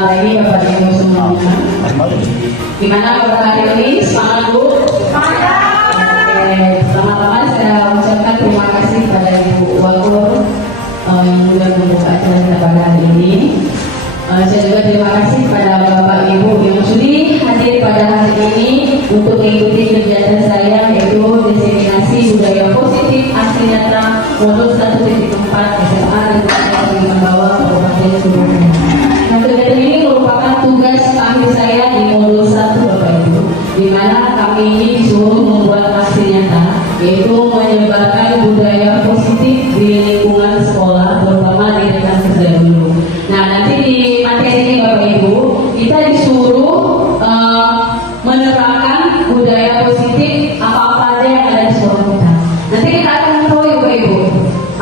Selamat pagi Bapak Ibu semuanya. Gimana Bapak hari ini? Semangat Bu? Semangat. Pertama-tama saya ucapkan terima kasih pada Ibu Wagur yang sudah membuka acara kita pada hari ini. Saya juga terima kasih pada Bapak Ibu yang sudi hadir pada hari ini untuk mengikuti kegiatan saya, yaitu diseminasi budaya positif asli nyata modul 1.4 SMA dan membawa Kabupaten Surabaya. Nah, kegiatan ini merupakan tugas akhir saya di modul 1 Bapak Ibu, di mana kami ini disuruh membuat aksi nyata, yaitu menyebarkan budaya positif di lingkungan sekolah, terutama di rekan kerja dulu. Nah, nanti di materi ini Bapak Ibu, kita disuruh menerapkan budaya positif apa-apa aja yang ada di sekolah kita. Nanti kita akan tahu ya Bapak Ibu,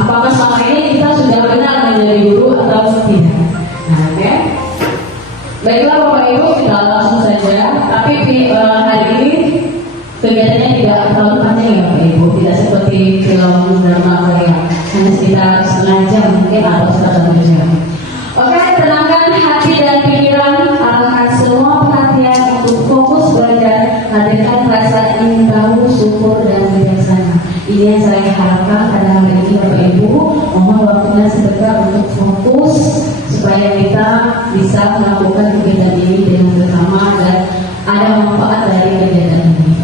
apakah selama ini kita sudah benar menjadi guru atau tidak. Nah, oke. Baiklah Bapak Ibu, kita langsung saja. Tapi hari ini kegiatannya tidak terlalu panjang ya Bapak Ibu, tidak seperti film drama Korea, hanya sekitar setengah jam mungkin atau setengah jam. Oke, tenangkan hati dan pikiran, arahkan semua perhatian untuk fokus belajar, hadirkan rasa ingin tahu, syukur dan bijaksana. Ini yang saya harapkan pada hari ini Bapak Ibu. Mohon waktunya sebentar untuk fokus supaya kita bisa melakukan kegiatan ini dengan bersama dan ada manfaat dari kegiatan ini.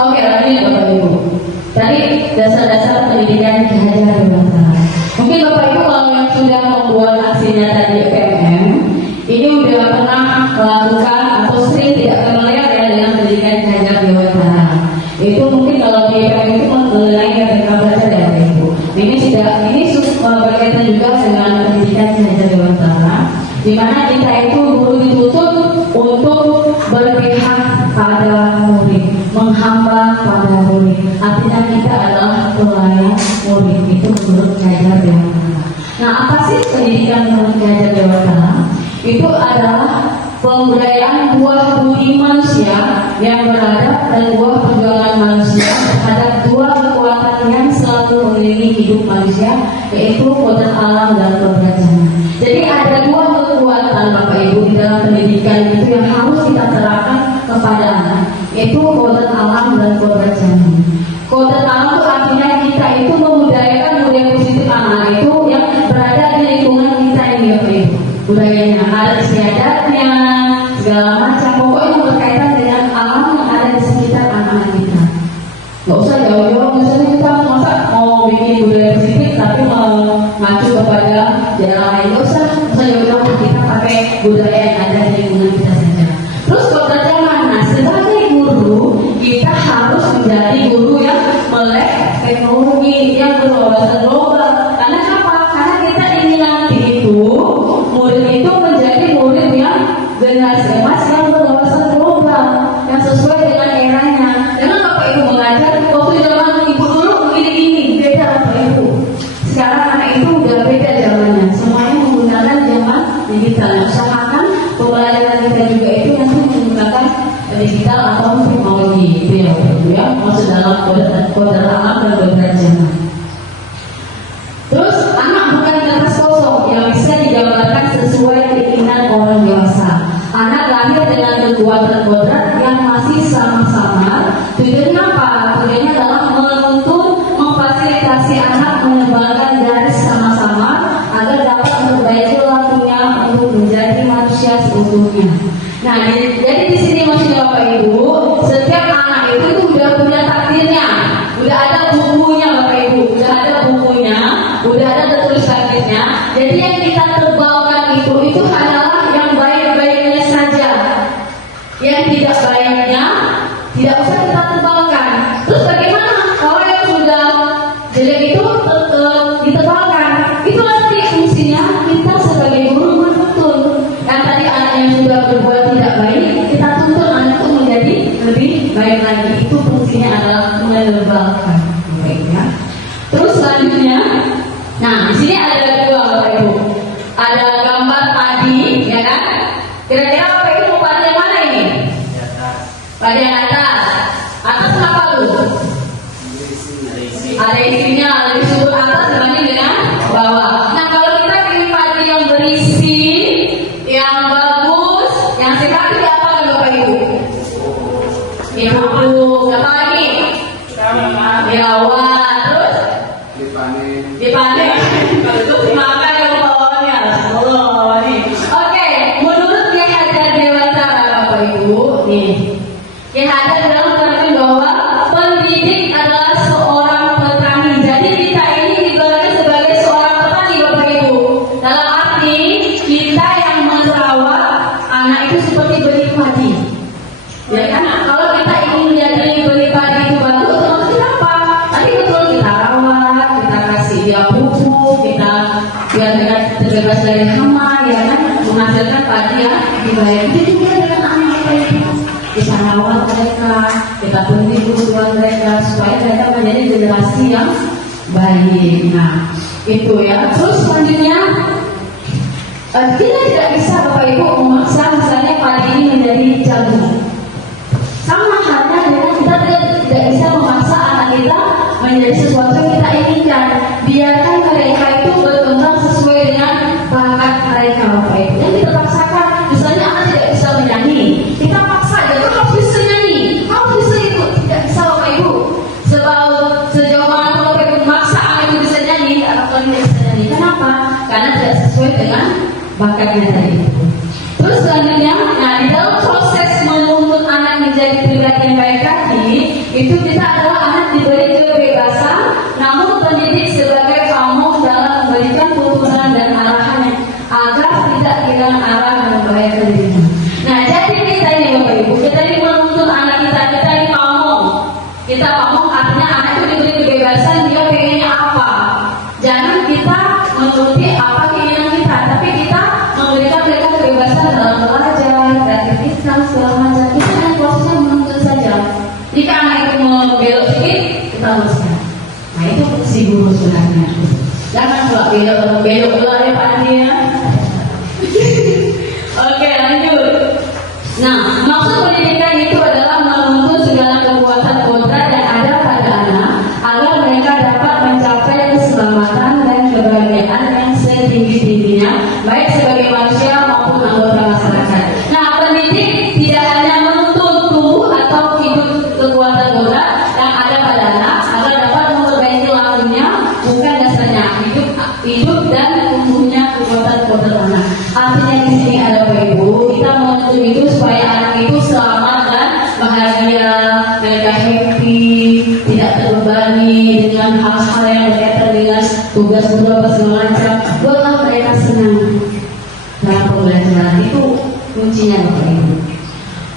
Oke, lanjut Bapak Ibu. Tadi dasar-dasar pendidikan Ki Hajar Dewantara. Mungkin Bapak Ibu kalau yang sudah membuat aksi nyata di PMM ini udah pernah melakukan atau sering tidak familiar ya dengan pendidikan Ki Hajar Dewantara. Itu mungkin kalau di PMM itu mengenai Merdeka Belajar ya Bapak Ibu. Ini berkaitan juga dengan pendidikan Ki Hajar Dewantara, di mana kita itu guru dituntut untuk berpihak pada murid, menghamba pada murid. Artinya kita adalah pelayan murid, itu menurut Ki Hajar Dewantara. Nah, apa sih pendidikan menurut Ki Hajar Dewantara? Itu adalah pemberdayaan buah budi manusia yang beradab dan buah perjuangan manusia terhadap dua kekuatan yang selalu mengelilingi hidup manusia, yaitu kodrat alam dan kodrat jaman. Jadi ada dua kekuatan Bapak Ibu di dalam pendidikan itu yang harus kita terapkan kepada anak, yaitu kodrat alam dan kodrat jaman. Kodrat alam itu artinya kita itu membudayakan budaya positif anak itu yang berada di lingkungan kita ini Bapak Ibu. Budayanya ada istiadatnya, segala macam, pokoknya yang berkaitan dengan alam yang ada di sekitar anak-anak kita. Gak usah jauh-jauh, misalnya kita mau bikin budaya positif tapi mengacu kepada daerah lain, gak usah jauh-jauh, kita pakai budaya yang ada di lingkungan kita saja. Terus kodrat jaman, nah sebagai guru kita harus menjadi guru yang melek teknologi, yang berwawasan global. Karena apa? Karena kita ingin nanti itu murid itu menjadi murid yang generasi emas yang berwawasan global, yang sesuai dengan eranya. Jangan Bapak Ibu mengajar waktu zaman ibu dulu begini-gini, beda Bapak Ibu. Sekarang anak itu udah beda zamannya, semuanya menggunakan zaman digital. Usahakan pembelajaran kita juga itu nanti menggunakan digital atau teknologi, itu ya Bapak Ibu ya, masuk dalam kodrat alam dan kodrat zaman. Terus anak bukan kertas kosong yang bisa digambarkan sesuai keinginan orang dewasa. Anak lahir dengan kekuatan kodrat yang masih sama-sama. Tujuannya apa? Tujuannya adalah menuntun, memfasilitasi anak menebalkan garis sama-sama agar dapat memperbaiki lakunya untuk menjadi manusia seutuhnya. Nah, jadi di sini maksudnya Bapak Ibu, setiap anak itu udah punya takdirnya, udah ada bukunya Bapak Ibu, udah ada bukunya, udah ada tertulis takdirnya. Jadi yang kita tebalkan itu adalah yang baik-baiknya saja, yang tidak baiknya tidak usah kita tebalkan. Terus bagaimana kalau yang sudah jelek itu ditebalkan? Itu nanti fungsinya kita sebagai guru menuntun. Yang tadi anak yang sudah berbuat tidak baik, kita tuntun anak itu menjadi lebih baik lagi. Itu fungsinya adalah menebalkan, baiknya. Terus selanjutnya, nah di sini ada dua Bapak Ibu. Ada gambar padi, ya kan? Kira-kira Bapak Ibu mau padi yang mana ini? Padi yang atas. Atas apa tuh? Ada isinya, lebih subur atas dibanding dengan bawah. Nah kalau kita pilih padi yang berisi Yang bagus, yang sehat itu apa kan Bapak Ibu? Yang bagus, apa lagi? Dirawat, terus? Dipanen. Kalau itu dimakan ya bawahnya. Allah nih. Oke, menurut yang ada dewasa Bapak Ibu, nih, yang ada dalam terangkan bahwa pendidik adalah seorang petani. Jadi kita ini digelar sebagai seorang petani Bapak Ibu. Dalam arti kita yang merawat anak itu seperti benih padi. Ya kan? Kalau kita ingin menjadi benih padi itu bagus, otomatis apa? Tadi betul kita rawat, kita kasih dia pupuk, kita biar dia terbebas dari hama, ya kan? Menghasilkan padi yang lebih baik. Itu juga dengan anak kita itu. Kita rawat mereka, kita penuhi kebutuhan mereka supaya mereka menjadi generasi yang baik. Nah, itu ya. Terus selanjutnya, kita tidak bisa Bapak Ibu memaksa misalnya padi ini menjadi jagung. Sama halnya dengan kita tidak bisa memaksa anak kita menjadi sesuatu yang kita inginkan. Biarkan mereka itu berkembang sesuai dengan bakat mereka Bapak Ibu. Yang kita paksakan, misalnya anak tidak bisa menyanyi, kita paksa dia harus bisa nyanyi, harus bisa itu, tidak bisa Bapak Ibu. Sebab sejauh mana Bapak Ibu memaksa anak itu bisa nyanyi, anak itu tidak bisa nyanyi. Kenapa? Karena tidak sesuai dengan bakatnya tadi itu. Terus selanjutnya, nah di dalam proses menuntut anak menjadi pribadi yang baik tadi, itu kita adalah anak diberi kebebasan, namun pendidik sebagai pamong dalam memberikan tuntunan dan arahan agar tidak hilang arah dan membahayakan dirinya. Nah, jadi kita ini Bapak Ibu, kita ini menuntut anak kita ini pamong. Kita pamong artinya anak itu diberi kebebasan, dia pengennya apa. Jangan kita menuruti apa keinginan kita, tapi kita memberikan mereka kebebasan dalam belajar, kreativitas, segala macam. Kita hanya prosesnya menuntut saja. Jika anak itu membelok sedikit, kita luruskan. Nah itu si guru sebenarnya. Jangan pula belok keluar ya Pak Andi ya. Oke, lanjut. Nah, maksud pendidikan itu adalah menuntut segala kekuatan kodrat yang ada pada anak agar mereka dapat mencapai keselamatan dan kebahagiaan yang setinggi-tingginya, baik sebagai manusia maupun anggota masyarakat. Nah, pendidik tidak hanya menuntut tubuh atau hidup kekuatan kodrat yang ada pada anak agar dapat memperbaiki lakunya, bukan dasarnya hidup dan tumbuhnya kekuatan kodrat anak. Artinya di sini ada Bapak Ibu, kita menuntut itu supaya anak itu selamat dan bahagia, mereka happy, tidak terbebani dengan hal-hal yang berkaitan dengan tugas beberapa segala macam. Buatlah mereka senang dalam pembelajaran, itu kuncinya Bapak Ibu.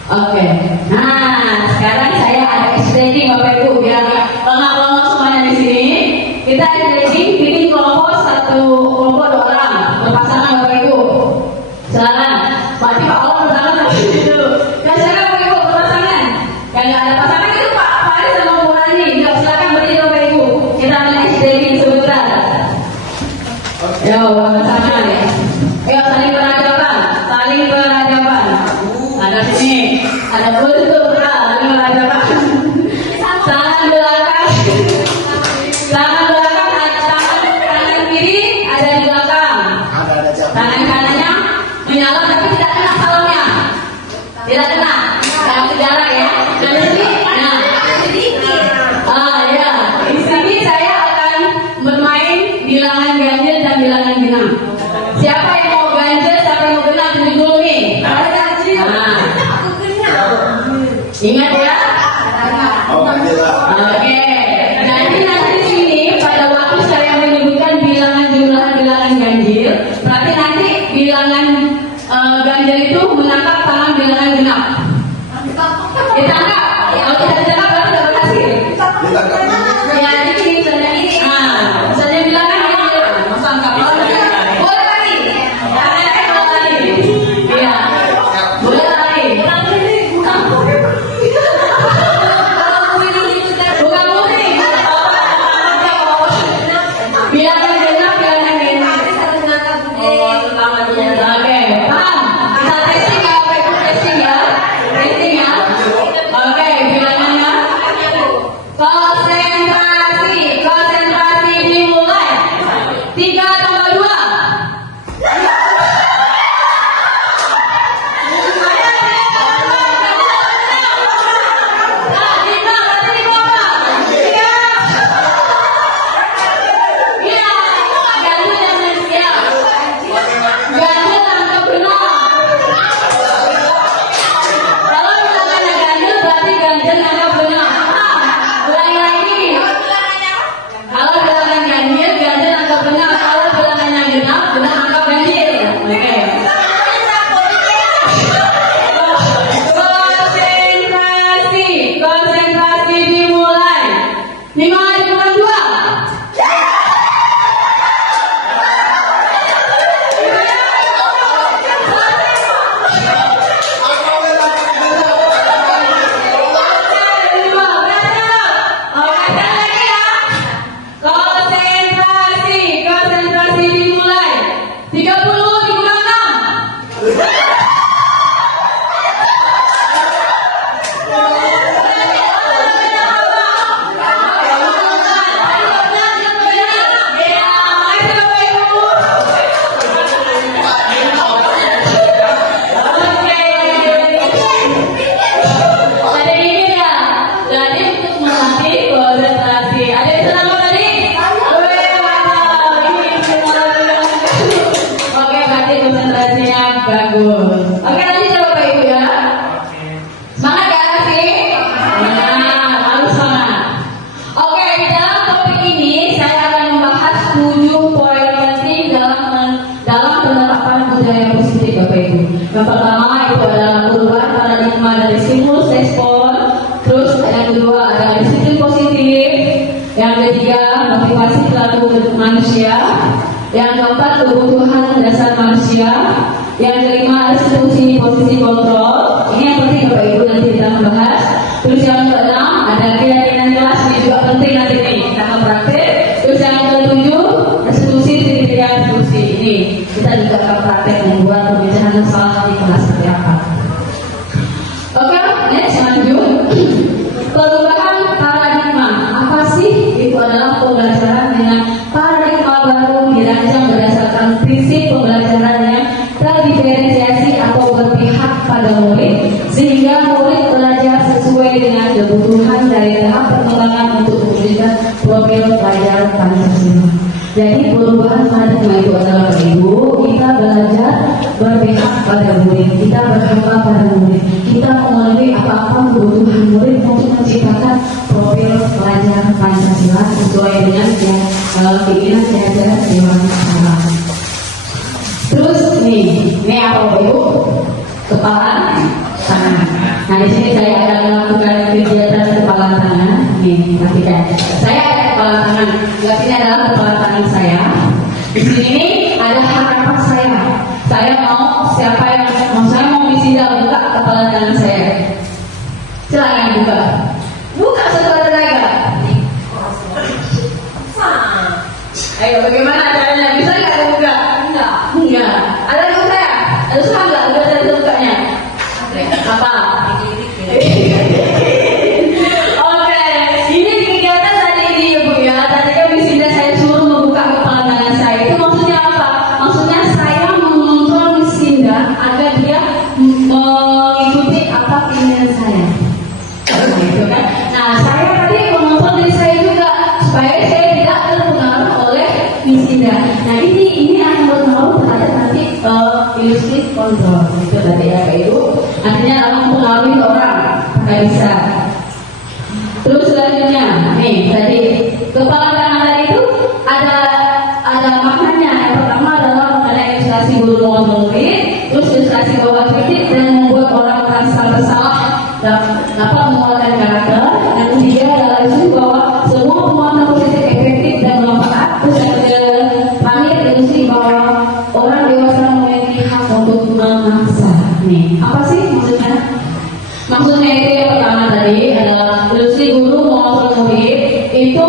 Oke, nah sekarang saya ada stretching Bapak Ibu biar lengkap semuanya di sini. Kita stretching, bikin kelompok satu kelompok 2 orang berpasangan Bapak Ibu. Silakan. Berarti Pak Allah berpasangan lagi dulu. Dan silakan Bapak Ibu berpasangan. Yang nggak ada pasangan itu Pak Faris sama Bu Rani. Silakan berdiri Bapak Ibu. Kita akan stretching sebentar. Yo, berpasangan ya. Ayo saling berhadapan, saling berhadapan. Ada sini, ada bentuk saling berhadapan. Tangan belakang, tangan belakang, tangan kiri ada di belakang. Tangan kanannya menyala tapi tidak kena salamnya. Tidak kena, jangan jarak ya. Nah di sini, nah sedikit. Ya, di sini saya akan bermain bilangan ganjil dan bilangan genap. Siapa yang mau ganjil, siapa yang mau genap, tunjuk dulu nih. Nah, ingat ya. Oke. Jadi nanti di sini pada waktu saya menyebutkan bilangan ganjil, berarti nanti bilangan ganjil itu menangkap tangan bilangan genap. Ditangkap. Kalau tidak ditangkap berarti tidak berhasil. Ya di sini misalnya ini. Misalnya bilangan ganjil, mas tangkap. Boleh lagi. Boleh lagi. Iya. Boleh lagi. Bukan mungkin. Bilangan genap, bilangan genap. Oke, paham? Kita testing ya, testing ya. Testing ya. Oke. bagus. Oke, lanjut ya Bapak Ibu ya. Semangat ya sih? Nah, harus semangat. Oke, dalam topik ini saya akan membahas 7 poin penting dalam penerapan budaya positif Bapak Ibu. Yang pertama itu adalah perubahan paradigma dari stimulus respon. Terus yang kedua ada disiplin positif. Yang ketiga motivasi perilaku manusia. Yang keempat kebutuhan dasar manusia. Yang kelima restitusi posisi kontrol. Ini yang penting Bapak Ibu nanti kita membahas. Terus yang keenam ada keyakinan kelas, ini juga penting nanti nih karena praktek. Terus yang ketujuh restitusi kriteria restitusi, ini kita juga akan praktek membuat pembicaraan salah di kelas seperti apa. Oke, next lanjut. Perubahan paradigma. Apa sih? Itu adalah pembelajaran dengan paradigma baru dirancang berdasarkan prinsip pembelajaran yang terdiferensiasi atau berpihak pada murid, sehingga murid belajar sesuai dengan kebutuhan dari tahap perkembangan untuk mewujudkan profil pelajar Pancasila. Jadi perubahan paradigma itu adalah Bapak Ibu, kita belajar berpihak pada murid, kita berdoa pada murid, kita memenuhi apa-apa kebutuhan murid untuk menciptakan profil pelajar Pancasila sesuai dengan keinginan pelajar Dewan Pancasila. Terus ini apa Bapak Ibu? Kepala tangan. Nah di sini saya akan melakukan kegiatan kepala tangan. Nih, perhatikan. Saya ada kepala tangan. Ini adalah kepala tangan saya. Di sini ada harapan saya. Saya mau siapa yang mau wisuda buka kepala tangan saya. Silakan buka. Buka sekuat tenaga. Ayo bagaimana caranya? Bisa nggak buka? Enggak. Ada yang saya? Ada susah nggak? Udah ada bukanya? Apa? Oke, ini kegiatan tadi ini ya Bu ya. Tadi kan wisuda saya suruh membuka kepala tangan saya. Itu maksudnya apa? Maksudnya saya mengontrol wisuda agar dia mengikuti apa keinginan saya. Gitu kan? Nah, saya tadi mengontrol diri saya juga supaya saya tidak terpengaruh oleh wisuda. Nah, ini akan berpengaruh terhadap nanti ilustrasi kontrol. Itu tadi ya Pak Ibu. Artinya dalam mempengaruhi orang nggak bisa. Terus selanjutnya, nih tadi kepala tangan tadi itu ada maknanya. Yang pertama adalah mengenai ilustrasi guru mengontrol murid, terus ilustrasi bahwa kritik dan membuat orang merasa bersalah dan dapat menguatkan karakter. Yang ketiga adalah isu bahwa semua penguatan positif efektif dan bermanfaat. Terus yang terakhir ilustrasi bahwa orang dewasa memiliki hak untuk memaksa. Nih, apa sih maksudnya? Maksudnya itu yang pertama tadi adalah ilustrasi guru mengontrol murid. Itu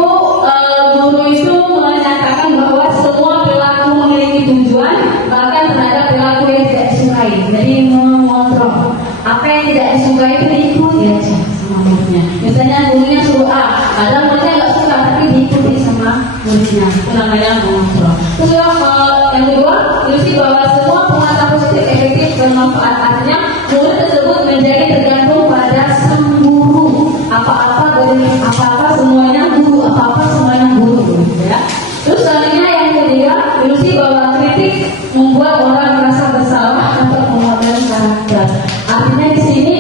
guru itu menyatakan bahwa semua perilaku memiliki tujuan, bahkan terhadap perilaku yang tidak disukai. Jadi mengontrol apa yang tidak disukai itu diikuti aja sama muridnya. Misalnya gurunya suruh A, padahal muridnya nggak suka tapi diikuti sama muridnya. Itu namanya mengontrol. Terus yang kedua, ilustrasi bahwa semua penguatan positif efektif bermanfaat. Artinya murid tersebut menjadi tergantung pada sang guru. Apa-apa semuanya guru, apa-apa semuanya guru, ya. Terus selanjutnya yang ketiga, ilustrasi bahwa kritik membuat orang merasa bersalah atau menguatkan karakter. Artinya di sini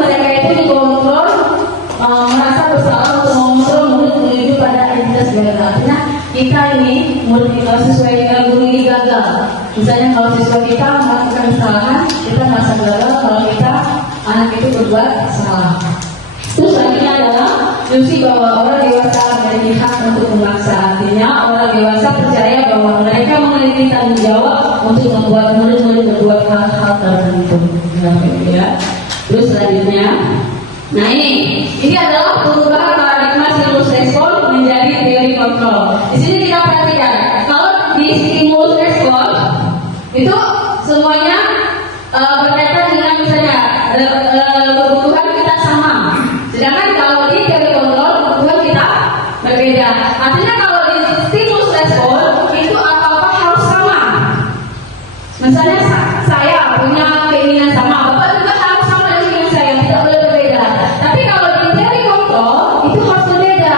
mereka itu dikontrol, merasa bersalah untuk mengontrol murid menuju pada identitas gagal. Artinya kita ini murid kita sesuai dengan guru ini gagal. Misalnya kalau siswa kita melakukan kesalahan, kita merasa gagal kalau kita anak itu berbuat salah. Terus selanjutnya adalah ilustrasi bahwa orang dewasa memiliki hak untuk memaksa. Artinya orang dewasa percaya bahwa mereka memiliki tanggung jawab untuk membuat murid-murid berbuat hal-hal tertentu. Ya. Terus selanjutnya, nah ini adalah perubahan paradigma stimulus respon menjadi teori kontrol. Di sini kita perhatikan, kalau di stimulus respon itu semuanya berkaitan dengan misalnya kebutuhan kita sama. Sedangkan kalau di teori kontrol kebutuhan kita berbeda. Artinya kalau di stimulus respon itu apa-apa harus sama. Misalnya saya punya keinginan sama, Bapak juga harus sama dengan keinginan saya, tidak boleh berbeda. Tapi kalau di teori kontrol itu harus berbeda.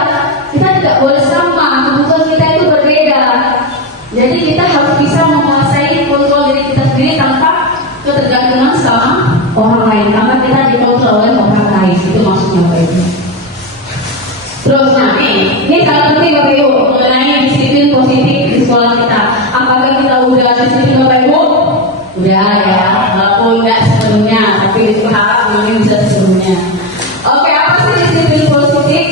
Kita tidak boleh sama, kebutuhan kita itu berbeda. Jadi kita harus bisa menguasai kontrol Bapak Ibu mengenai disiplin positif di sekolah kita. Apakah kita udah disiplin Bapak Ibu? Udah ya, walaupun nggak sepenuhnya, tapi berharap mungkin bisa sepenuhnya. Oke, apa sih disiplin positif?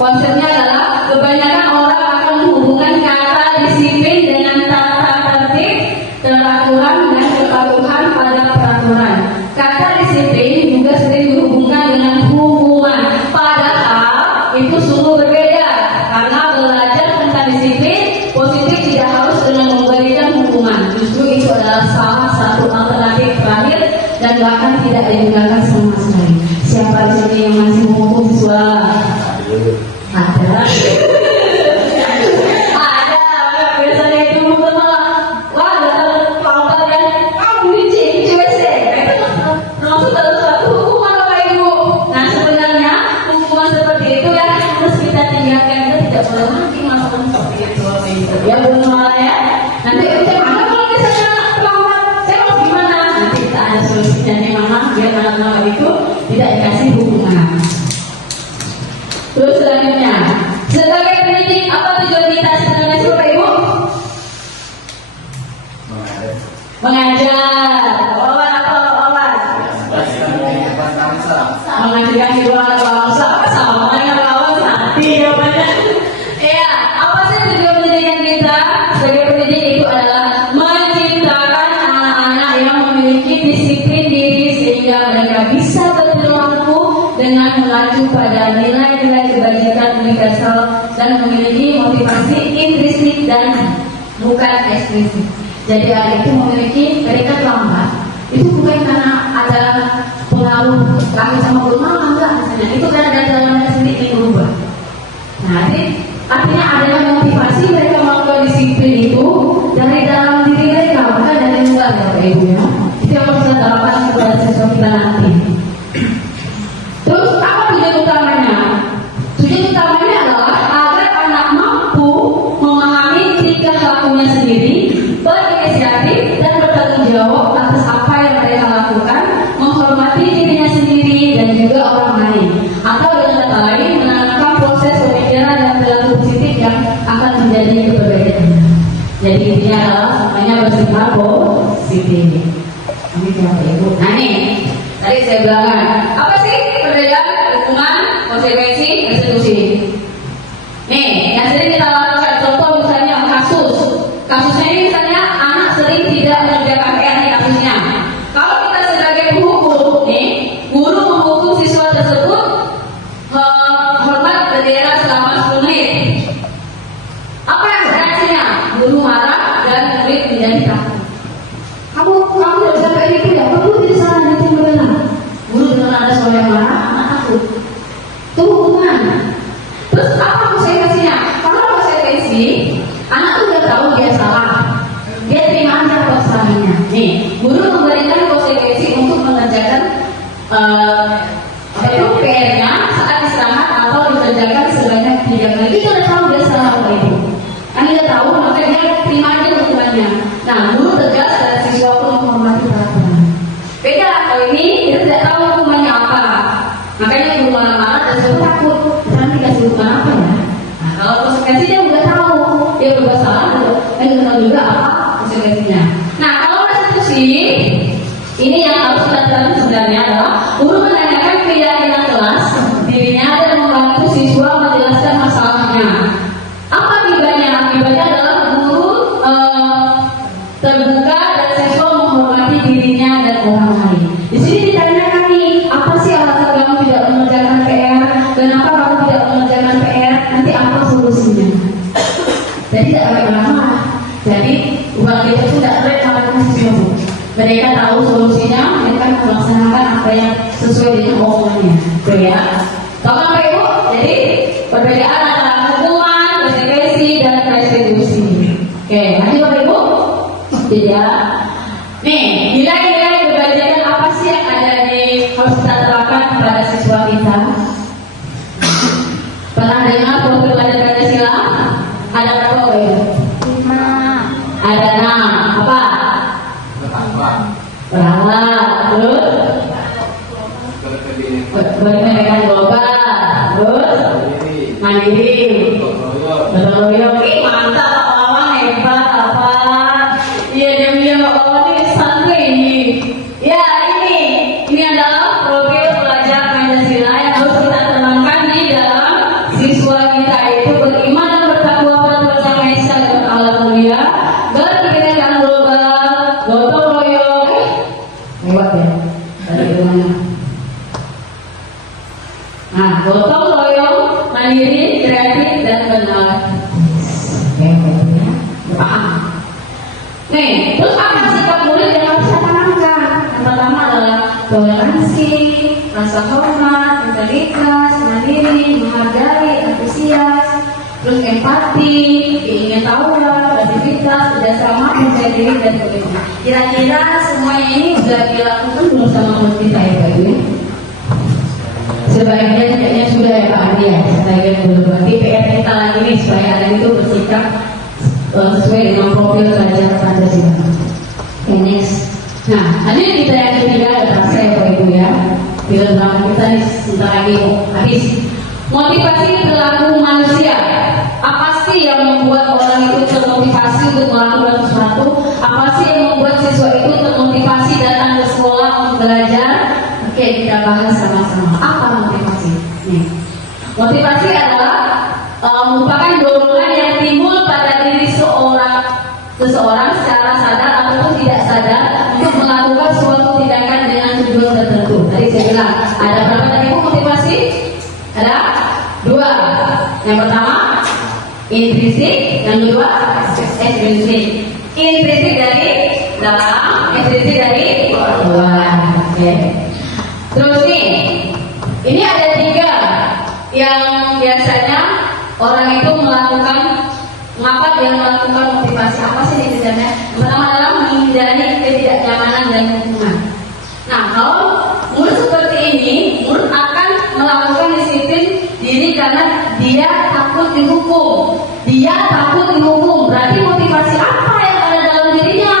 Konsepnya adalah kebanyakan orang akan menghubungkan kata disiplin dengan tata tertib, teraturan, dan kepatuhan pada peraturan. Kata disiplin juga sering dihubungkan dengan hukuman. Padahal itu sungguh berbeda. Karena belajar tentang disiplin positif tidak harus dengan memberikan hukuman. Justru itu adalah salah satu alternatif terakhir dan bahkan tidak digunakan sama sekali. Siapa di sini yang masih menghukum siswa? Ada. Biasanya itu mungkin malah, wah datang pelanggan yang kamu licin, CWC. Itu termasuk dalam suatu hukuman Bapak Ibu. Nah sebenarnya hukuman seperti itu yang harus kita tinggalkan. Kita tidak boleh lagi melakukan seperti itu Bapak Ibu. Ya belum malah ya. Nanti saya mana kalau misalnya pelanggan, saya mau gimana? Nanti kita ada solusinya nih mama, biar anak-anak itu tidak dikasih hukuman. Terus selanjutnya, sebagai pendidik apa tujuan kita sebenarnya Bapak Ibu? Mengajar. Wawan apa wawan? Mengajarkan kedua anak bangsa. Apa sama dengan wawan nanti jawabannya? Iya, apa sih tujuan pendidikan kita? Sebagai pendidik itu adalah menciptakan anak-anak yang memiliki disiplin diri sehingga mereka bisa berperilaku dengan mengacu pada nilai-nilai kebajikan universal dan memiliki motivasi intrinsik dan bukan ekstrinsi. Jadi anak itu memiliki mereka lambat itu bukan karena ada pengaruh lahir sama guru mama enggak misalnya, itu karena dari dalam mereka sendiri yang berubah. Nah, jadi artinya adanya motivasi mereka melakukan disiplin itu dari dalam diri mereka bukan dari luar ya Bapak Ibu ya. Itu yang harus kita dapatkan kepada siswa kita nanti. Terus apa tujuan utamanya? Tujuan utamanya adalah agar anak mampu memahami tingkah lakunya sendiri, berinisiatif dan bertanggung jawab atas apa yang mereka lakukan, menghormati dirinya sendiri dan juga orang lain, atau dengan kata lain menanamkan proses pemikiran dan perilaku positif yang akan menjadi kepribadian. Jadi intinya adalah semuanya bersifat positif. Ini siapa Ibu? Nah nih, tadi saya bilang apa sih perbedaan hukuman, konsekuensi, restitusi? Nih, yang sering kita lakukan contoh misalnya kasusnya ini misalnya anak sering tidak mengerjakan PR nih kasusnya. Kalau kita sebagai penghukum nih, guru menghukum siswa tersebut menghormat bendera selama 10 menit. Apa yang reaksinya? Guru marah dan murid menjadi takut. Kamu tidak bisa kayak gitu ya? Kamu tidak salah nanti bagaimana? Guru dengan ada suara yang marah, anak takut. Itu hukuman. Terus apa konsekuensinya? Kalau konsekuensi, anak tuh udah tahu dia salah, dia terima aja kesalahannya. Nih, guru memberikan konsekuensi untuk mengerjakan PR-nya saat istirahat atau dikerjakan sebanyak 3 kali. Itu udah tahu dia salah Bapak Ibu. Kan dia tahu, maka dia terima aja hukumannya. Nah, guru tegas dan siswa pun menghormati peraturan. Beda kalau ini kita tidak tahu hukumannya apa. Makanya guru marah-marah dan siswa takut. Nanti dikasih hukuman apa ya? Nah, kalau konsekuensi dia udah tahu, dia berbuat salah dan udah tahu juga apa konsekuensinya. Nah, kalau restitusi ini yang harus kita tahu sebenarnya adalah guru menanyakan pilihan kelas dirinya dan membantu siswa menjelaskan masalahnya. Apa akibatnya? Akibatnya adalah guru terbuka dan siswa menghormati dirinya dan orang lain. Di sini ditanyakan nih, apa sih alasan kamu tidak mengerjakan PR? Kenapa kamu tidak mengerjakan PR? Nanti apa solusinya? Jadi tidak pakai marah-marah. Jadi uang kita itu tidak terkait siswa. Mereka tahu solusinya, mereka melaksanakan apa yang sesuai dengan omongannya. Oke ya. Tahu apa Ibu? Jadi perbedaan antara hukuman, konsekuensi dan restitusi. Oke, lanjut Bapak Ibu. Tidak. Nih, nilai-nilai kebajikan apa sih yang ada di harus kita terapkan kepada siswa kita? Pernah dengar profil pelajar Pancasila? Ada berapa Bapak Ibu? 5. Ada 6. Apa? Berakhlak. Terus? Berikan global. Terus? Mandiri. gotong royong, mandiri, kreatif, dan benar. Oke, ya. Paham? Nih, terus apa sikap murid yang harus kita tanamkan? Yang pertama adalah toleransi, rasa hormat, integritas, mandiri, menghargai, antusias, terus empati, keingintahuan, kreativitas, kerjasama, percaya diri, dan sebagainya. Kira-kira semuanya ini sudah dilakukan belum sama murid kita ya Pak Ibu? Sebagian kayaknya sudah ya Pak Andi ya, sebagian belum. Berarti PR kita lagi nih supaya kalian itu bersikap sesuai dengan profil pelajar Pancasila. Oke, next. Nah, tadi kita yang ketiga adalah saya Pak Ibu ya. Bila drama kita nih sebentar lagi habis. Motivasi perilaku manusia. Apa sih yang membuat orang itu termotivasi untuk melakukan sesuatu? Apa sih yang membuat siswa itu termotivasi datang ke sekolah untuk belajar? Oke, kita bahas sama-sama. Apa motivasi? Nih. Motivasi adalah merupakan dorongan yang timbul pada diri seseorang secara sadar ataupun tidak sadar untuk melakukan suatu tindakan dengan tujuan tertentu. Tadi saya bilang ada berapa tadi motivasi? Ada 2. Yang pertama intrinsik, yang kedua ekstrinsik. Intrinsik dari dalam, ekstrinsik dari luar. Oke. Terus nih, ini ada 3 yang biasanya orang itu melakukan. Mengapa dia melakukan motivasi? Apa sih tujuannya? Yang pertama adalah menghindari ketidaknyamanan dan hukuman. Nah, kalau murid seperti ini, murid akan melakukan disiplin diri karena dia takut dihukum. Dia takut dihukum. Berarti motivasi apa yang ada dalam dirinya?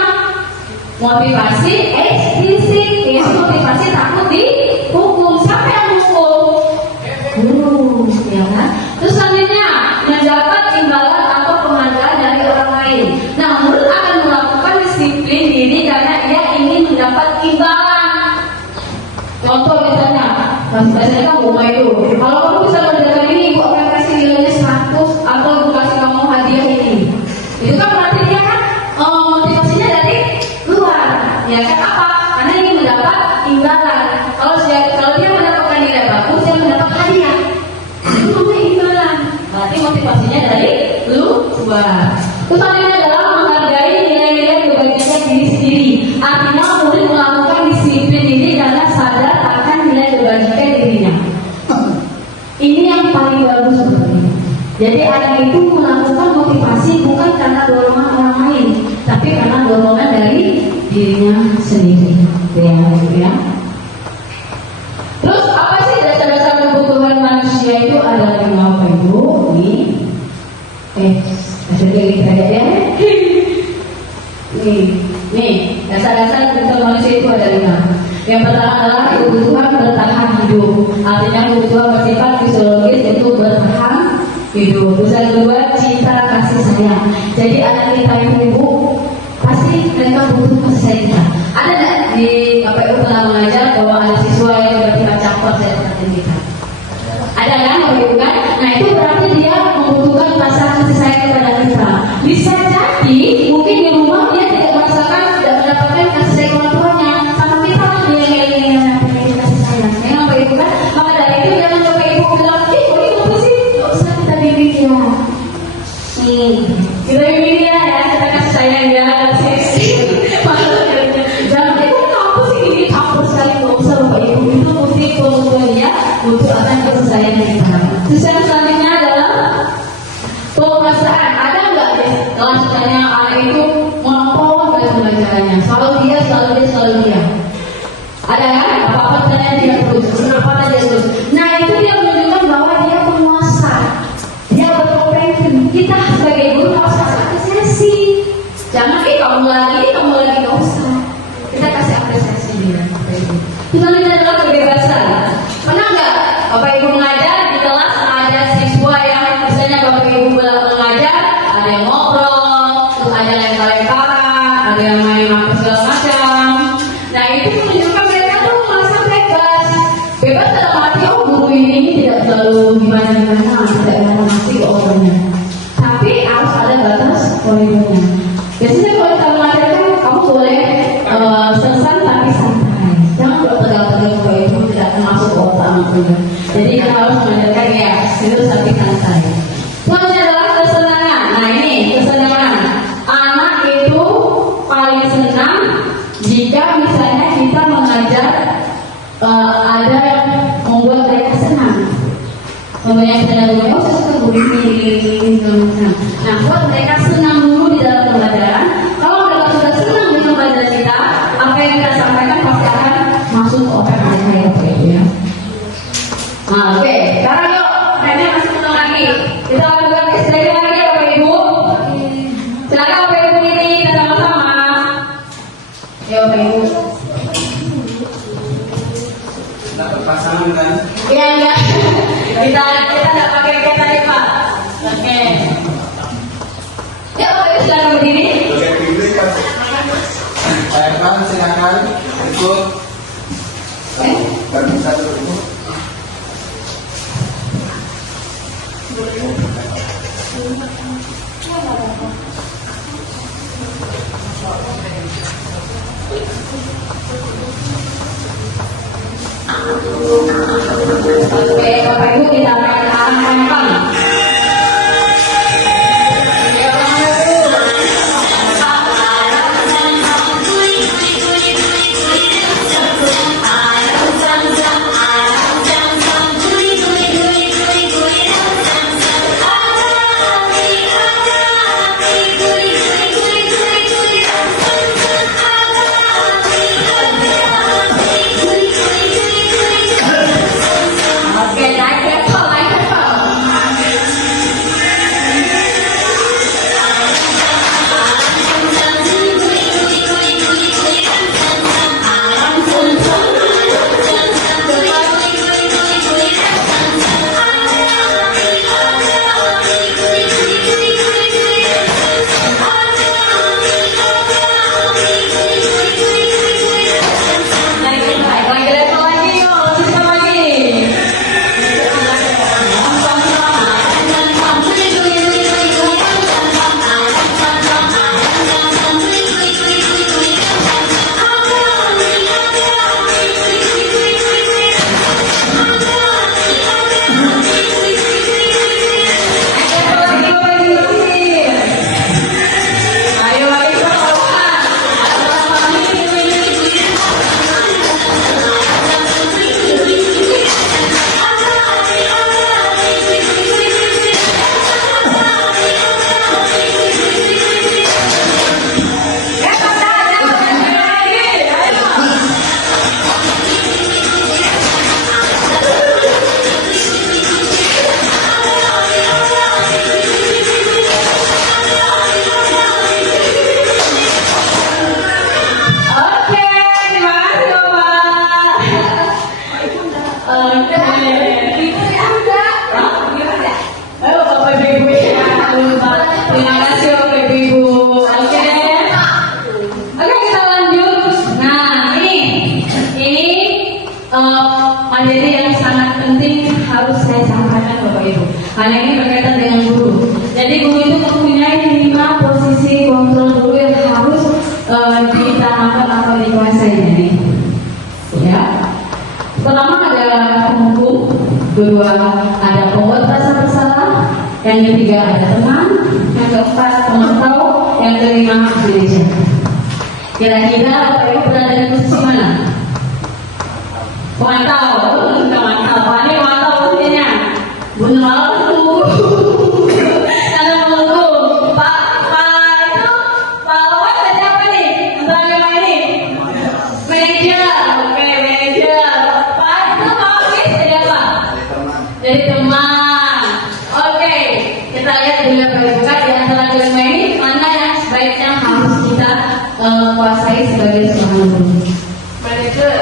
Motivasi ekstrinsik, yaitu motivasi takut dihukum. Siapa yang hukum? Guru, ya kan? Terus selanjutnya mendapat imbalan atau penghargaan dari orang lain. Nah, murid akan melakukan disiplin diri karena dia ingin mendapat imbalan. Contoh misalnya, biasanya kan rumah itu, kalau kamu bisa mengerjakan ini, ibu akan kasih nilainya 100 atau ibu kasih kamu hadiah ini. Itu kan berarti dia kan motivasinya dari luar. Ya kan apa? Karena ingin mendapat imbalan. Kalau dia mendapatkan nilai bagus, dia mendapat hadiah. Itu namanya imbalan. Berarti motivasinya dari luar. Terus selanjutnya adalah menghargai nilai-nilai kebajikan diri sendiri. Artinya murid melakukan disiplin diri karena sadar akan nilai kebajikan dirinya. Ini yang paling bagus sebenarnya. Jadi anak itu melakukan motivasi bukan karena dorongan orang lain, tapi karena dorongan dari dirinya sendiri. Ya. Terus apa sih dasar-dasar kebutuhan manusia itu ada 5 Bapak Ibu? Ada kita aja ya. Nih, dasar-dasar kebutuhan manusia itu ada 5. Yang pertama adalah kebutuhan bertahan hidup. Artinya kebutuhan bersifat fisiologis untuk bertahan hidup. Terus yang kedua, cinta kasih sayang. Jadi anak kita ibu pasti mereka butuh kasih sayang kita. Ada nggak di KPU pernah mengajar bahwa ada siswa yang bertipe campur dari perhatian kita? Ada kan, Bapak Ibu kan? Nah itu berarti dia membutuhkan perasaan kasih sayang kepada kita. Bisa jadi mungkin di rumah dia tidak merasakan, tidak mendapatkan kasih sayang orang tuanya. Sama kita dia yang kasih sayang. Ya Bapak Ibu kan? Maka dari itu jangan Bapak Ibu bilang, ini apa sih? Gak usah kita bimbing dia. Kita bimbing dia ya, kita kasih sayang dia. Jangan itu apa sih ini campur sekali, nggak usah Bapak Ibu. Itu mesti kebutuhan dia untuk akan kasih sayang kita. Terus yang selanjutnya adalah perasaan. Ada nggak ya kelas tanya anak itu monoton dari pembelajarannya, selalu dia. Ada kan? Apa-apa tanya dia terus, kenapa tanya terus. Nah itu dia menunjukkan bahwa dia penguasa, dia berkompetensi. Kita sebagai guru harus kasih apresiasi. Jangan kamu lagi nggak usah. Kita kasih apresiasi dia. Itu adalah kebebasan. Pernah nggak Bapak Ibu mengajar di kelas ada siswa yang misalnya Bapak Ibu mengajar, ada yang ngobrol, terus ada yang lempar-lemparan, ada yang main apa segala macam. Nah itu menunjukkan mereka tuh merasa bebas. Bebas dalam arti guru ini tidak selalu gimana-gimana, tidak mengerti orangnya. Tapi harus ada batas koridornya. Biasanya kalau kita mengajarkan, kamu boleh selesai tapi santai. Jangan kalau tegang-tegang itu tidak masuk otak. Jadi kita harus mengajarkan Membayang saya dulu, oh saya suka guru ini. Nah, buat mereka senang dulu di dalam pembelajaran. Kalau mereka sudah senang dengan pembelajaran kita, apa yang kita sampaikan pasti akan masuk ke otak mereka ya, Bapak Ibu ya. Nah, oke, sekarang yuk, mainnya masih senang lagi. Kita lakukan STG lagi ya, Bapak Ibu. Silakan Bapak Ibu ini kita sama-sama. Ya, Bapak Ibu. Dapat pasangan kan? Iya, enggak. Kita nggak pakai kayak tadi, Pak. Oke. Yuk, Bapak Ibu silakan berdiri. Pak Irfan silakan ikut. Bisa dulu. Oke, Bapak Ibu kita main angka. Materi yang sangat penting harus saya sampaikan Bapak Ibu. Karena ini berkaitan dengan guru. Jadi guru itu mempunyai 5 posisi kontrol guru yang harus ditanamkan atau dikuasai. Jadi, ya. Pertama ada penghukum, kedua ada pembuat rasa bersalah, yang ketiga ada teman, yang keempat pemantau, yang kelima manajer. Kira-kira Bapak Ibu berada di posisi mana? Pemantau, ini pemantau posisinya. Benar tuh. Ada penghukum, Pak itu, Pak Lawan tadi apa nih? Antara lima ini, manajer, oke manajer. Pak itu Pak Wis jadi apa? Jadi teman. Oke, kita lihat dulu Bapak di antara kelima ini mana yang sebaiknya harus kita kuasai sebagai seorang guru. Manajer.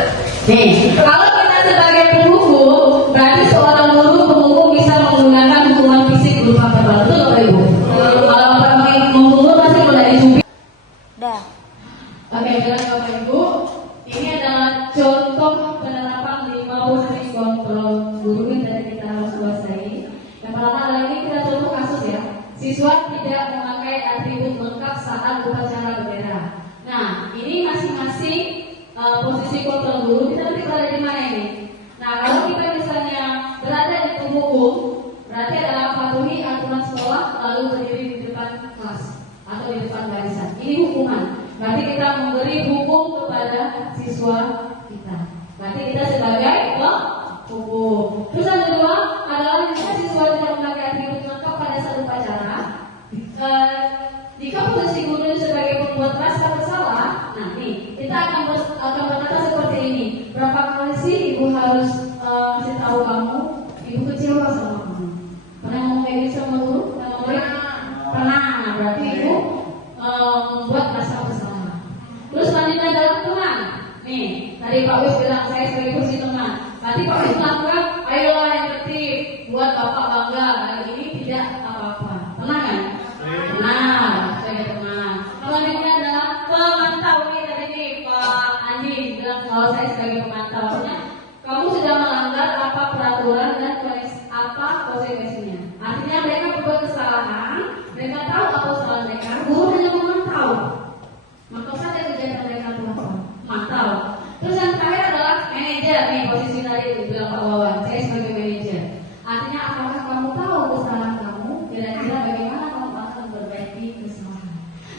Nih, kalau kita sebagai penghukum, berarti seorang guru penghukum bisa menggunakan hukuman fisik berupa verbal, betul Bapak Ibu? Kalau orang menghukum pasti mulai dicubit. Dah. Oke, jelas Bapak Ibu. Ini adalah contoh penerapan 5 posisi kontrol guru yang tadi kita harus kuasai. Yang pertama adalah ini kita contoh kasus ya. Siswa tidak memakai atribut lengkap saat upacara bendera. Nah, ini masing-masing posisi kontrol guru kita nanti berada di mana ini? Nah, kalau kita misalnya berada di penghukum, berarti adalah patuhi aturan sekolah lalu berdiri di depan kelas atau di depan barisan. Ini hukuman. Berarti kita memberi hukum kepada siswa kita. Berarti kita sebagai penghukum. Terus yang kedua adalah Tadi Pak Wis bilang saya sebagai kursi tengah. Nanti Pak Wis melakukan, ayolah yang tertib, buat Bapak bangga. Kali ini tidak apa-apa. Tenang kan? Tenang, saya tenang. Selanjutnya adalah pemantau. Ini tadi nih Pak Andi bilang kalau saya sebagai pemantau. Kamu sudah melanggar apa peraturan dan apa konsekuensinya. Artinya mereka berbuat kesalahan, mereka tahu apa kesalahan mereka, guru hanya memantau. Maka saja kegiatan mereka itu apa? Mantau. Terus yang terakhir adalah manajer. Nih posisi tadi bilang Pak Wawan, saya sebagai manajer. Artinya apakah kamu tahu kesalahan kamu? Kira-kira bagaimana kamu akan memperbaiki kesalahan?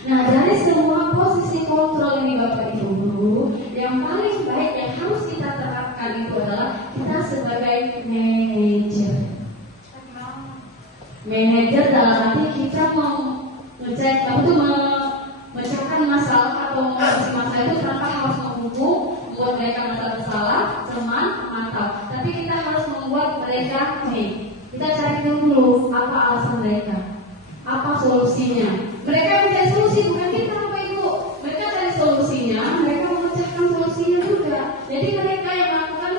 Nah dari semua posisi kontrol ini Bapak Ibu Guru, yang paling baik yang harus kita terapkan itu adalah kita sebagai manajer. Manajer dalam arti kita mau ngecek, kamu tuh memecahkan masalah atau mengatasi masalah itu tanpa harus menghukum, membuat mereka merasa bersalah, teman, mantap. Tapi kita harus membuat mereka nih. Kita cari dulu apa alasan mereka, apa solusinya. Mereka mencari solusi bukan kita Bapak Ibu. Mereka cari solusinya, mereka memecahkan solusinya juga. Jadi mereka yang melakukan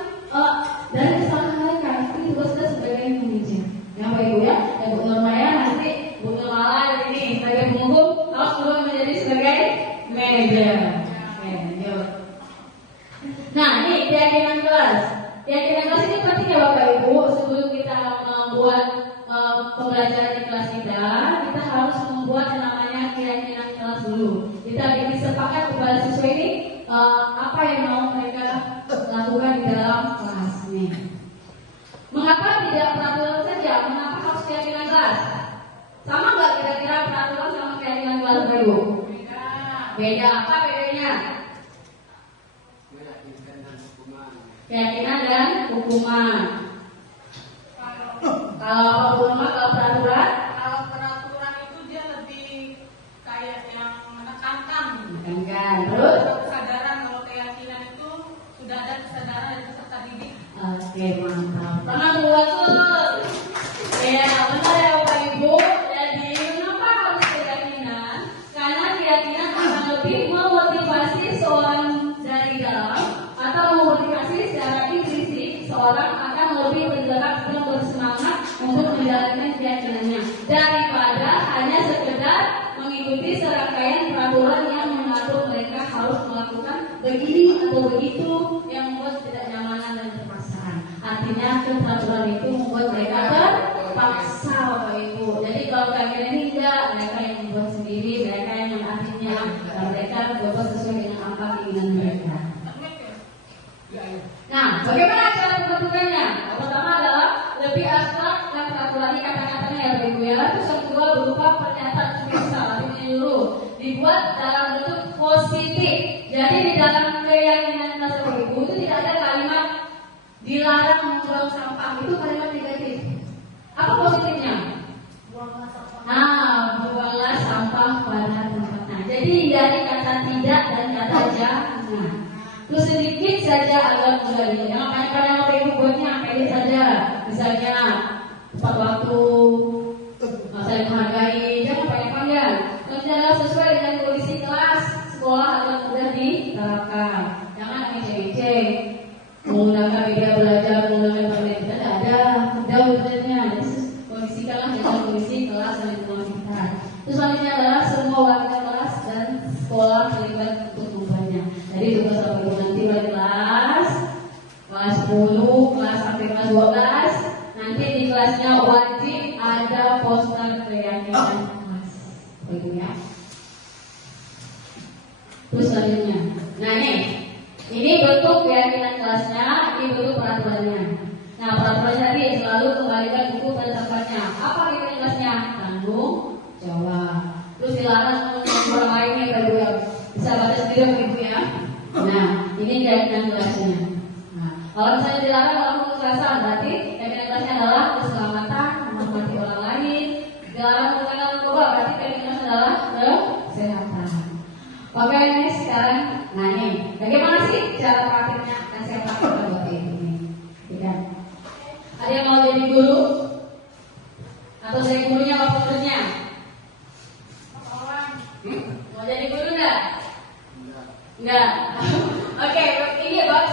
dari kesalahan mereka itu tugas kita sebagai manajer. Ya Bapak Ibu ya, Bu Nurmaya nanti Bu Nurmala ini sebagai penghukum harus berubah menjadi sebagai manajer. Nah ini keyakinan kelas. Keyakinan kelas ini penting ya Bapak Ibu. Sebelum kita membuat pembelajaran di kelas kita harus membuat yang namanya keyakinan kelas dulu. Kita bikin sepakat kepada siswa ini apa yang mau mereka lakukan di dalam kelas ini. Mengapa tidak peraturan saja? Mengapa harus keyakinan kelas? Sama nggak kira-kira peraturan sama keyakinan kelas Bapak Ibu? Beda. Beda. Apa bedanya? Keyakinan dan hukuman. Kalau hukuman, kalau peraturan? Kalau peraturan itu dia lebih kayak yang menekankan. Menekankan. Terus? Kesadaran. Kalau keyakinan itu sudah ada kesadaran dari peserta didik. Oke, mantap. Tenang buat ya, benar ya Bapak Ibu. Jadi kenapa harus keyakinan? Karena keyakinan akan lebih memotivasi seorang dari dalam atau memotivasi secara intrinsik seorang akan lebih bergerak dan bersemangat untuk menjalankan keyakinannya daripada hanya sekedar mengikuti serangkaian peraturan yang mengatur mereka harus melakukan begini atau begitu yang membuat tidak nyamanan dan terpaksaan. Artinya peraturan itu membuat mereka terpaksa Bapak Ibu. Jadi kalau keyakinan ini tidak, mereka yang membuat sendiri, mereka yang mengakhirnya dan mereka berbuat sesuai dengan apa keinginan mereka. Nah, bagaimana cara pembentukannya? Yang pertama adalah lebih abstrak dan peraturannya kata-katanya ya Bapak Ibu ya. Terus yang kedua berupa pernyataan universal, artinya dulu dibuat dalam bentuk positif. Jadi di dalam keyakinan kita Bapak Ibu itu tidak ada kalimat dilarang membuang sampah, itu kalimat negatif. Apa positifnya? Buanglah sampah pada tempatnya. Jadi dari kata tidak dan kata jangan. Terus sedikit saja agak mudah ini. Jangan banyak-banyak Bapak Ibu buatnya, pendek saja. Misalnya tepat waktu, saling menghargai, jangan panjang-panjang. Adalah sesuai dengan kondisi kelas sekolah agar mudah diterapkan. Jangan ecek-ecek menggunakan media belajar, menggunakan penelitian, tidak ada. Mudah urutannya. Kondisikanlah dengan kondisi kelas dan lingkungan kita. Terus selanjutnya adalah semua warga kelas dan sekolah terlibat untuk membuatnya. Jadi tugas Bapak Ibu nanti mulai kelas 10, kelas sampai kelas 12. Nanti di kelasnya wajib ada poster keyakinan kelas. Begitu ya. Terus selanjutnya. Nah ini bentuk keyakinan kelasnya, ini bentuk peraturannya. Nah peraturan tadi selalu kembalikan buku pada tempatnya. Apa keyakinan kelasnya? Tanggung jawab. Terus dilarang mengganggu orang lain ya Bapak Ibu ya. Bisa baca sendiri Bapak Ibu ya. Nah ini keyakinan kelasnya. Nah kalau misalnya dilarang melakukan kekerasan, berarti keyakinan kelasnya adalah keselamatan, menghormati orang lain. Dilarang menggunakan narkoba, berarti keyakinan kelasnya adalah kesehatan. Oke ini sekarang, nah ini bagaimana sih cara praktiknya? Dan saya praktikkan buat ini. Tidak. Ada yang mau jadi guru? Atau saya gurunya apa gurunya? Mau jadi guru enggak? Enggak. Oke, ini Bapak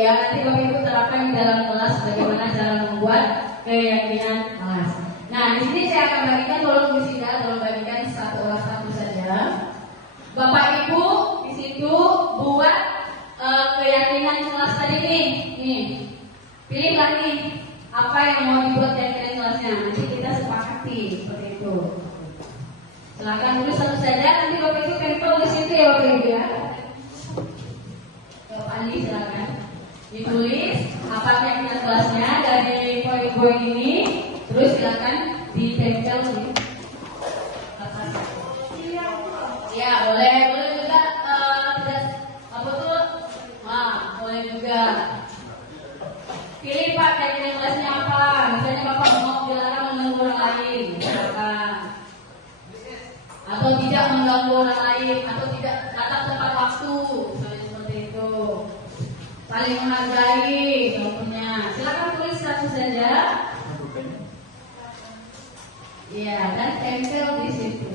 ya, nanti Bapak Ibu terapkan di dalam kelas bagaimana cara membuat keyakinan kelas. Nah, di sini saya akan bagikan, tolong bagikan satu saja. Bapak Ibu di situ buat keyakinan kelas tadi nih. Pilih lagi apa yang mau dibuat keyakinan kelasnya. Nanti kita sepakati seperti itu. Silakan tulis satu saja. Nanti Bapak Ibu tempel di situ ya Bapak Ibu ya. Bapak Andi silakan ditulis apa keyakinan kelasnya dari poin-poin ini. Terus silakan ditempel di atas. Ya boleh juga tidak apa tuh? Boleh juga. Pilih Pak keyakinan kelasnya apa? Misalnya Bapak mau dilarang mengganggu orang lain, silakan. Atau tidak mengganggu orang lain, atau tidak datang tepat waktu, misalnya seperti itu. Saling menghargai, contohnya. Silakan tulis satu saja. Iya, dan tempel di situ.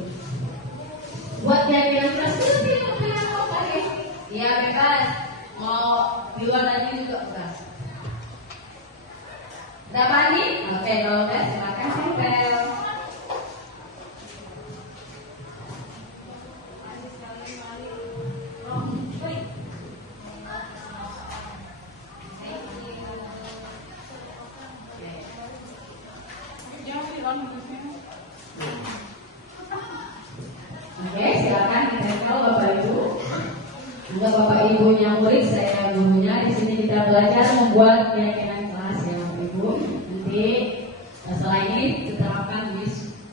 Buat keyakinan kelas itu pilih mau pakai. Iya bebas. Mau di luar tadi juga bebas. Dapat nih? Oke, kalau enggak silakan tempel. Oke, silakan ditempel Bapak Ibu. Juga Bapak Ibunya murid, saya gurunya. Di sini kita belajar membuat keyakinan kelas ya Bapak Ibu. Nanti setelah ini diterapkan di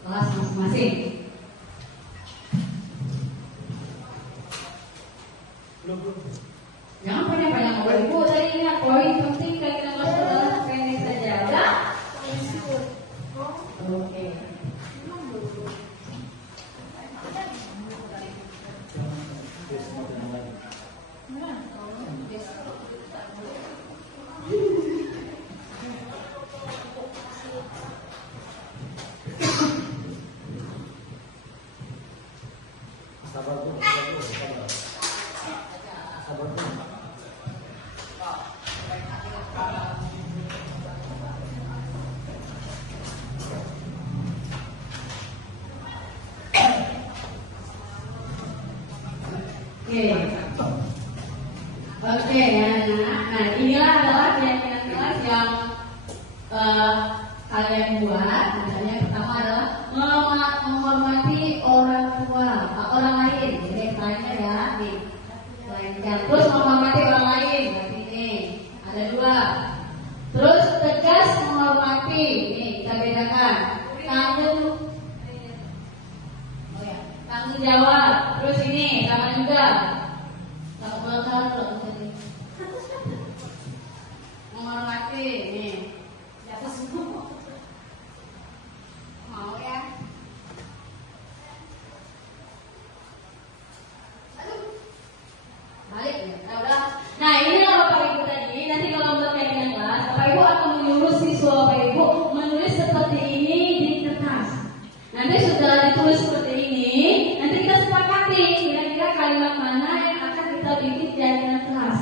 kelas masing-masing. Jangan banyak-banyak Bapak Ibu. Tadi ingat poin penting keyakinan kelas adalah pendek saja. Ya? Oke. Oke ya, nah inilah adalah keyakinan kelas yang kalian buat. Misalnya pertama adalah menghormati orang tua, orang lain. Jadi lainnya ya, nih. Terus menghormati orang lain, berarti ini ada dua. Terus tegas menghormati, nih kita bedakan. Tanggung jawab. Terus ini sama juga. Menghormati, nih. Di atas semua. Mau ya? Balik ya. Nah inilah Bapak Ibu tadi. Nanti kalau buat keyakinan kelas, Bapak Ibu akan menyuruh siswa Bapak Ibu menulis seperti ini di kertas. Nanti sudah ditulis seperti ini, nanti kita sepakati kira-kira kalimat mana yang akan kita bikin keyakinan kelas.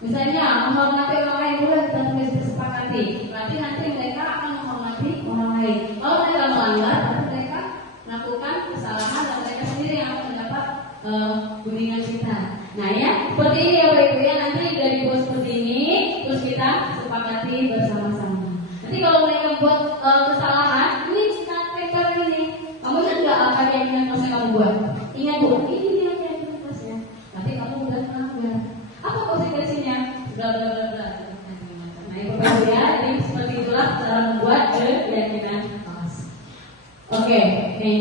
Misalnya menghormati orang lain dulu kita tulis disepakati. Berarti nanti mereka akan menghormati orang lain. Kalau mereka melanggar, mereka melakukan kesalahan dan mereka sendiri yang akan mendapat bimbingan kita. Nah ya, seperti ini ya Bapak Ibu ya. Nanti dari buat seperti ini, terus kita sepakati bersama-sama. Nanti kalau mereka buat kesalahan, ini kita tempel ini. Kamu ingat nggak apa keyakinan kelas yang kamu buat? Ingat Bu, ini dia keyakinan kelasnya. Nanti kamu udah melanggar. Apa konsekuensinya? Bla bla bla bla. Nah Ibu Bapak Ibu ya, jadi seperti itulah cara membuat keyakinan kelas. Oke, nih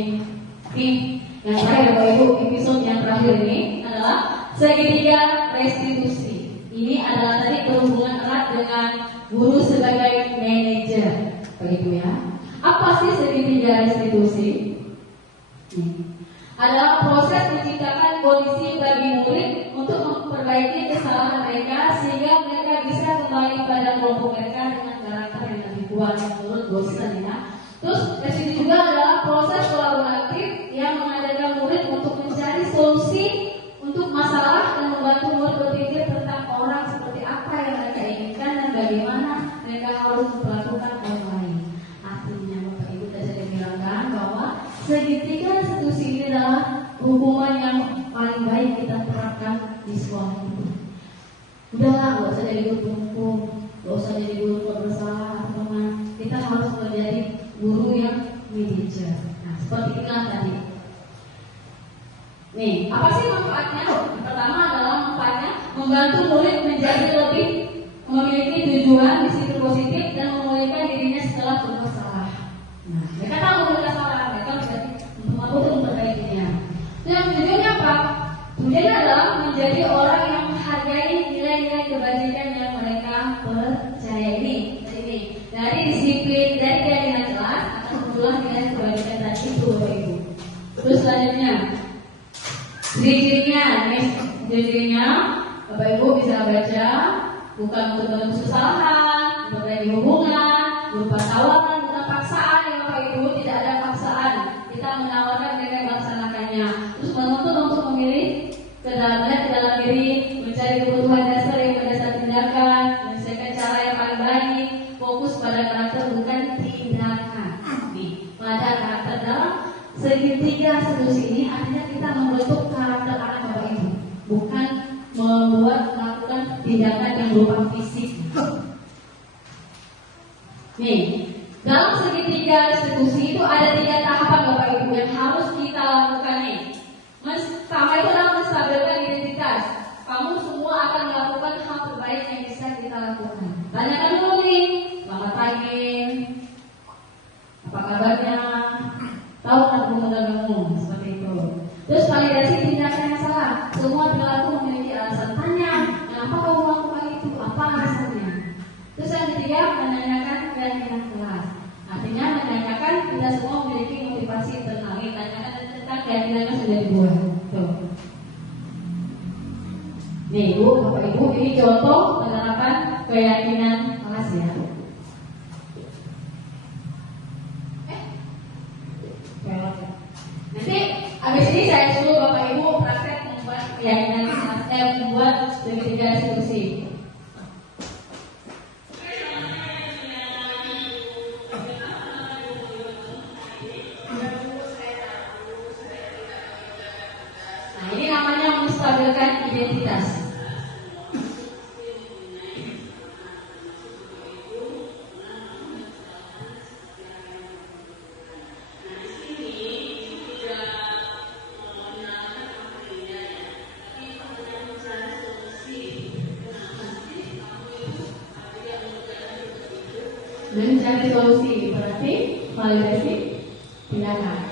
yang terakhir Bapak Ibu, episode yang terakhir ini adalah segitiga restitusi. Ini adalah tadi berhubungan erat dengan guru sebagai manajer, Bapak Ibu ya. Apa sih segitiga restitusi? Adalah proses menciptakan kondisi bagi murid untuk memperbaiki kesalahan mereka sehingga mereka bisa kembali pada kelompok mereka dengan karakter yang lebih kuat menurut dosen ya. Terus restitusi juga adalah proses kolaboratif yang mengajarkan murid untuk mencari solusi untuk masalah dan membantu murid berpikir tentang orang seperti apa yang mereka kita terapkan di sekolah itu. Udahlah, gak usah jadi guru hukum, gak usah jadi guru bersalah atau teman. Kita harus menjadi guru yang manajer. Nah, seperti inilah tadi. Nih, apa sih manfaatnya? Yang pertama adalah manfaatnya membantu murid menjadi lebih memiliki tujuan, disiplin positif dan memulihkan dirinya setelah berbuat salah. Nah, mereka tahu mereka salah, mereka bisa untuk memperbaikinya. Yang tujuannya apa? Tujuannya adalah menjadi orang yang menghargai nilai-nilai kebajikan yang mereka percaya ini. Dari disiplin, dari keyakinan jelas, akan muncullah nilai kebajikan tadi itu, Bapak Ibu. Terus selanjutnya, ciri-cirinya, Bapak Ibu bisa baca, bukan untuk menutup kesalahan, memperbaiki hubungan, berupa tawaran, bukan paksaan ya Bapak Ibu, tidak ada paksaan. Kita menawarkan mereka melaksanakannya. Terus menuntut untuk memilih ke dalam diri, mencari kebutuhan dasar yang berdasar tindakan, menyelesaikan cara yang paling baik, fokus pada karakter bukan tindakan. Nih, pada karakter dalam segitiga sedusi ini artinya kita membentuk karakter anak Bapak Ibu, bukan melakukan tindakan yang berupa fisik. Nih, dalam segitiga restitusi itu ada 3 tahapan Bapak Ibu yang harus kita lakukan nih. Pertama itu adalah menstabilkan identitas. Kamu semua akan melakukan hal terbaik yang bisa kita lakukan. Tanyakan dulu nih, selamat pagi, apa kabarnya, tahu kan kamu seperti itu. Terus validasi tindakan yang salah. Semua perilaku memiliki alasan. Tanya, kenapa kamu melakukan itu? Apa alasannya? Terus yang ketiga, menanyakan keyakinan kelas. Artinya menanyakan kita semua memiliki motivasi internal. Tanyakan tentang keyakinan yang sudah dibuat. Tuh. Nih Bu, Bapak Ibu, ini contoh penerapan keyakinan kelas ya. Nanti habis ini saya suruh Bapak Ibu praktek membuat keyakinan kelas, membuat segitiga restitusi. Nah, ini namanya menstabilkan identitas. Mencari solusi berarti validasi tindakan.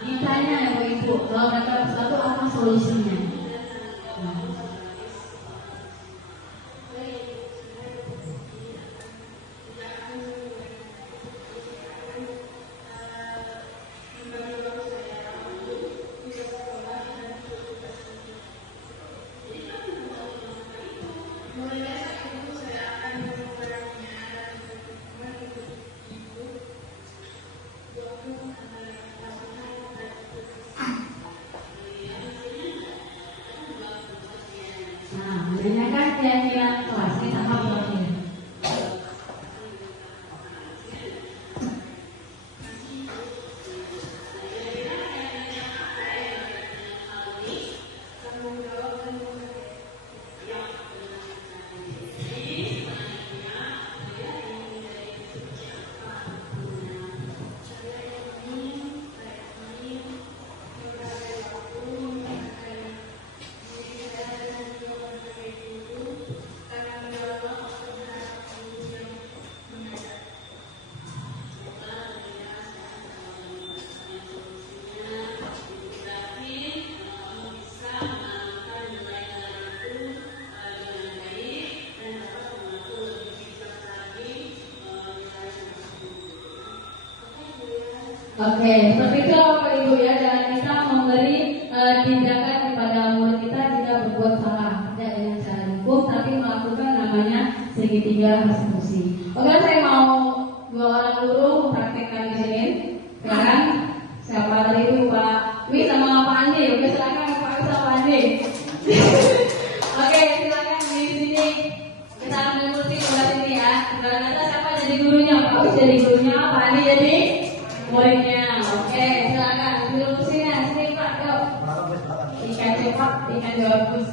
Ditanya ya Bu Ibu, kalau mereka sesuatu apa solusinya? Menanyakan keyakinan kelas ini tahap terakhir. Oke, seperti itu Bapak Ibu ya, jangan kita memberi tindakan kepada murid kita jika berbuat salah, tidak dengan cara hukum, tapi melakukan namanya segitiga persekusi. Oke, saya mau dua orang guru mempraktekkan di sini. Sekarang siapa tadi itu Pak Wi sama Pak Andi? Oke, silakan Pak Wi sama Pak Andi. Oke, silakan di sini kita ambil kursi sebelah sini ya. Sebelah atas siapa jadi gurunya? Pak Wi jadi gurunya, Pak Andi jadi muridnya. Oke, silakan duduk kursinya. Sini Pak, yuk. Ikan cepat, ikan bagus.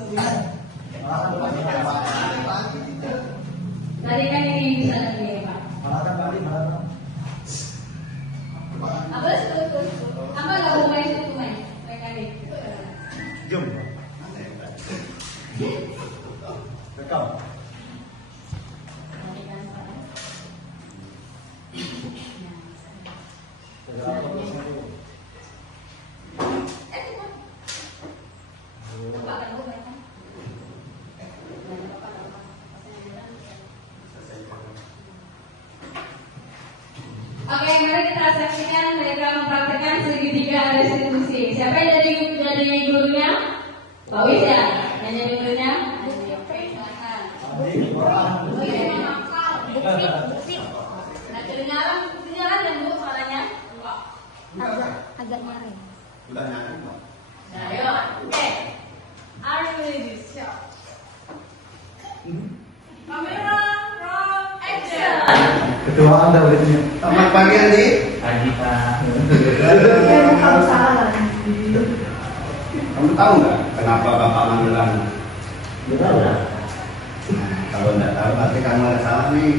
Tadi kan ini bisa sendiri Pak. Apa itu? Apa nggak mau main itu main? Mereka nih. Jom. Rekam. Oke, mari kita saksikan mereka mempraktikkan segitiga restitusi. Siapa yang jadi gurunya? Pak Wis ya? Yang jadi gurunya? Nah, kedengaran dan Bu suaranya? Agak nyaring. Udah nyari, Pak. Nah, ayo. Oke. Are you ready? Siap. Kamera, roll, action. Ketua Anda berarti. Selamat pagi Andi. Pagi Pak. Kamu tahu nggak kenapa Bapak manggil kamu? Betul nggak? Nah, kalau nggak tahu berarti kamu ada salah nih.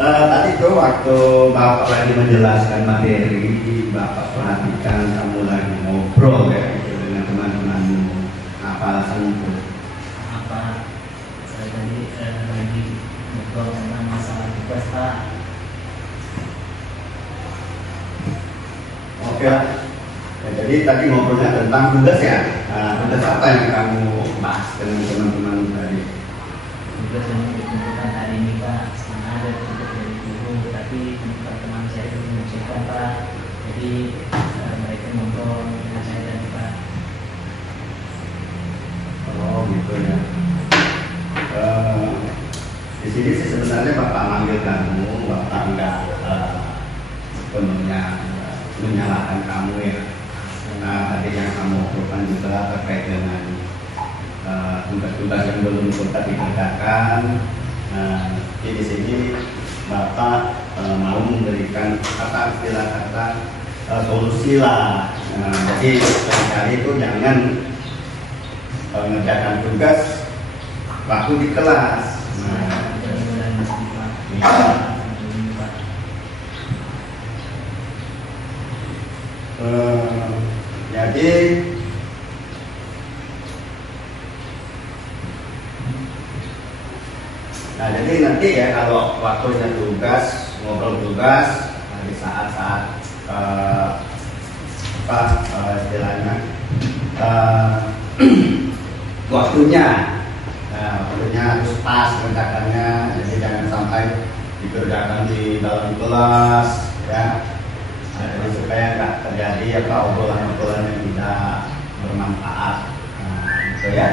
Tadi tuh waktu Bapak lagi menjelaskan materi, Bapak perhatikan kamu lagi ngobrol ya gitu, dengan teman-temanmu. Apa alasan itu? Apa? Saya tadi lagi ngobrol tentang masalah tugas Pak. Oke. Ya, jadi tadi ngobrolnya tentang tugas ya. Nah, tugas apa yang kamu bahas dengan teman-teman tadi? Tugas yang ditentukan hari ini Pak, setengah ada tugas dari guru, tapi teman saya itu menyelesaikan Pak. Jadi mereka ngobrol dengan saya tadi Pak. Oh gitu ya. Di sini sih sebenarnya Bapak manggil kamu, Bapak nggak sepenuhnya menyalahkan kamu ya. Nah, tadi yang kamu lakukan juga terkait dengan tugas-tugas yang belum sempat dikerjakan. Jadi di sini Bapak mau memberikan istilah kata solusi lah. Jadi sekali itu jangan mengerjakan tugas waktu di kelas. Mudah-mudahan masih Pak. Iya. Pak. Jadi nanti ya kalau waktunya tugas, ngobrol tugas di saat-saat istilahnya waktunya harus pas kerjakannya, jadi jangan sampai dikerjakan di dalam kelas ya. Jadi supaya nggak terjadi obrolan-obrolan yang tidak bermanfaat. Nah, gitu ya.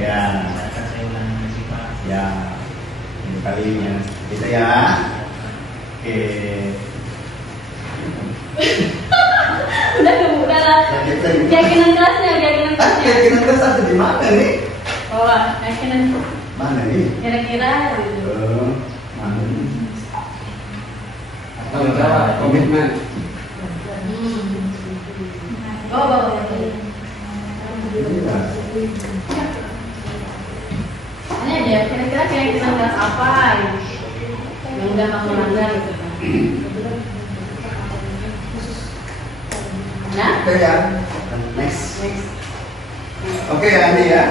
Ya, Saya ulangi lagi Pak. ya. Ini kali ini ya. Gitu ya. Oke. Udah lah. Keyakinan kelasnya. Keyakinan kelas ada di mana nih? Oh, keyakinan Mana nih? kira-kira gitu. Mana nih? Tanggung jawab, komitmen. Oh, bawa. Ini ada kira-kira keyakinan kelas apa yang udah kamu langgar gitu kan? Nah, Oke ya. Next. Oke ya Andi ya.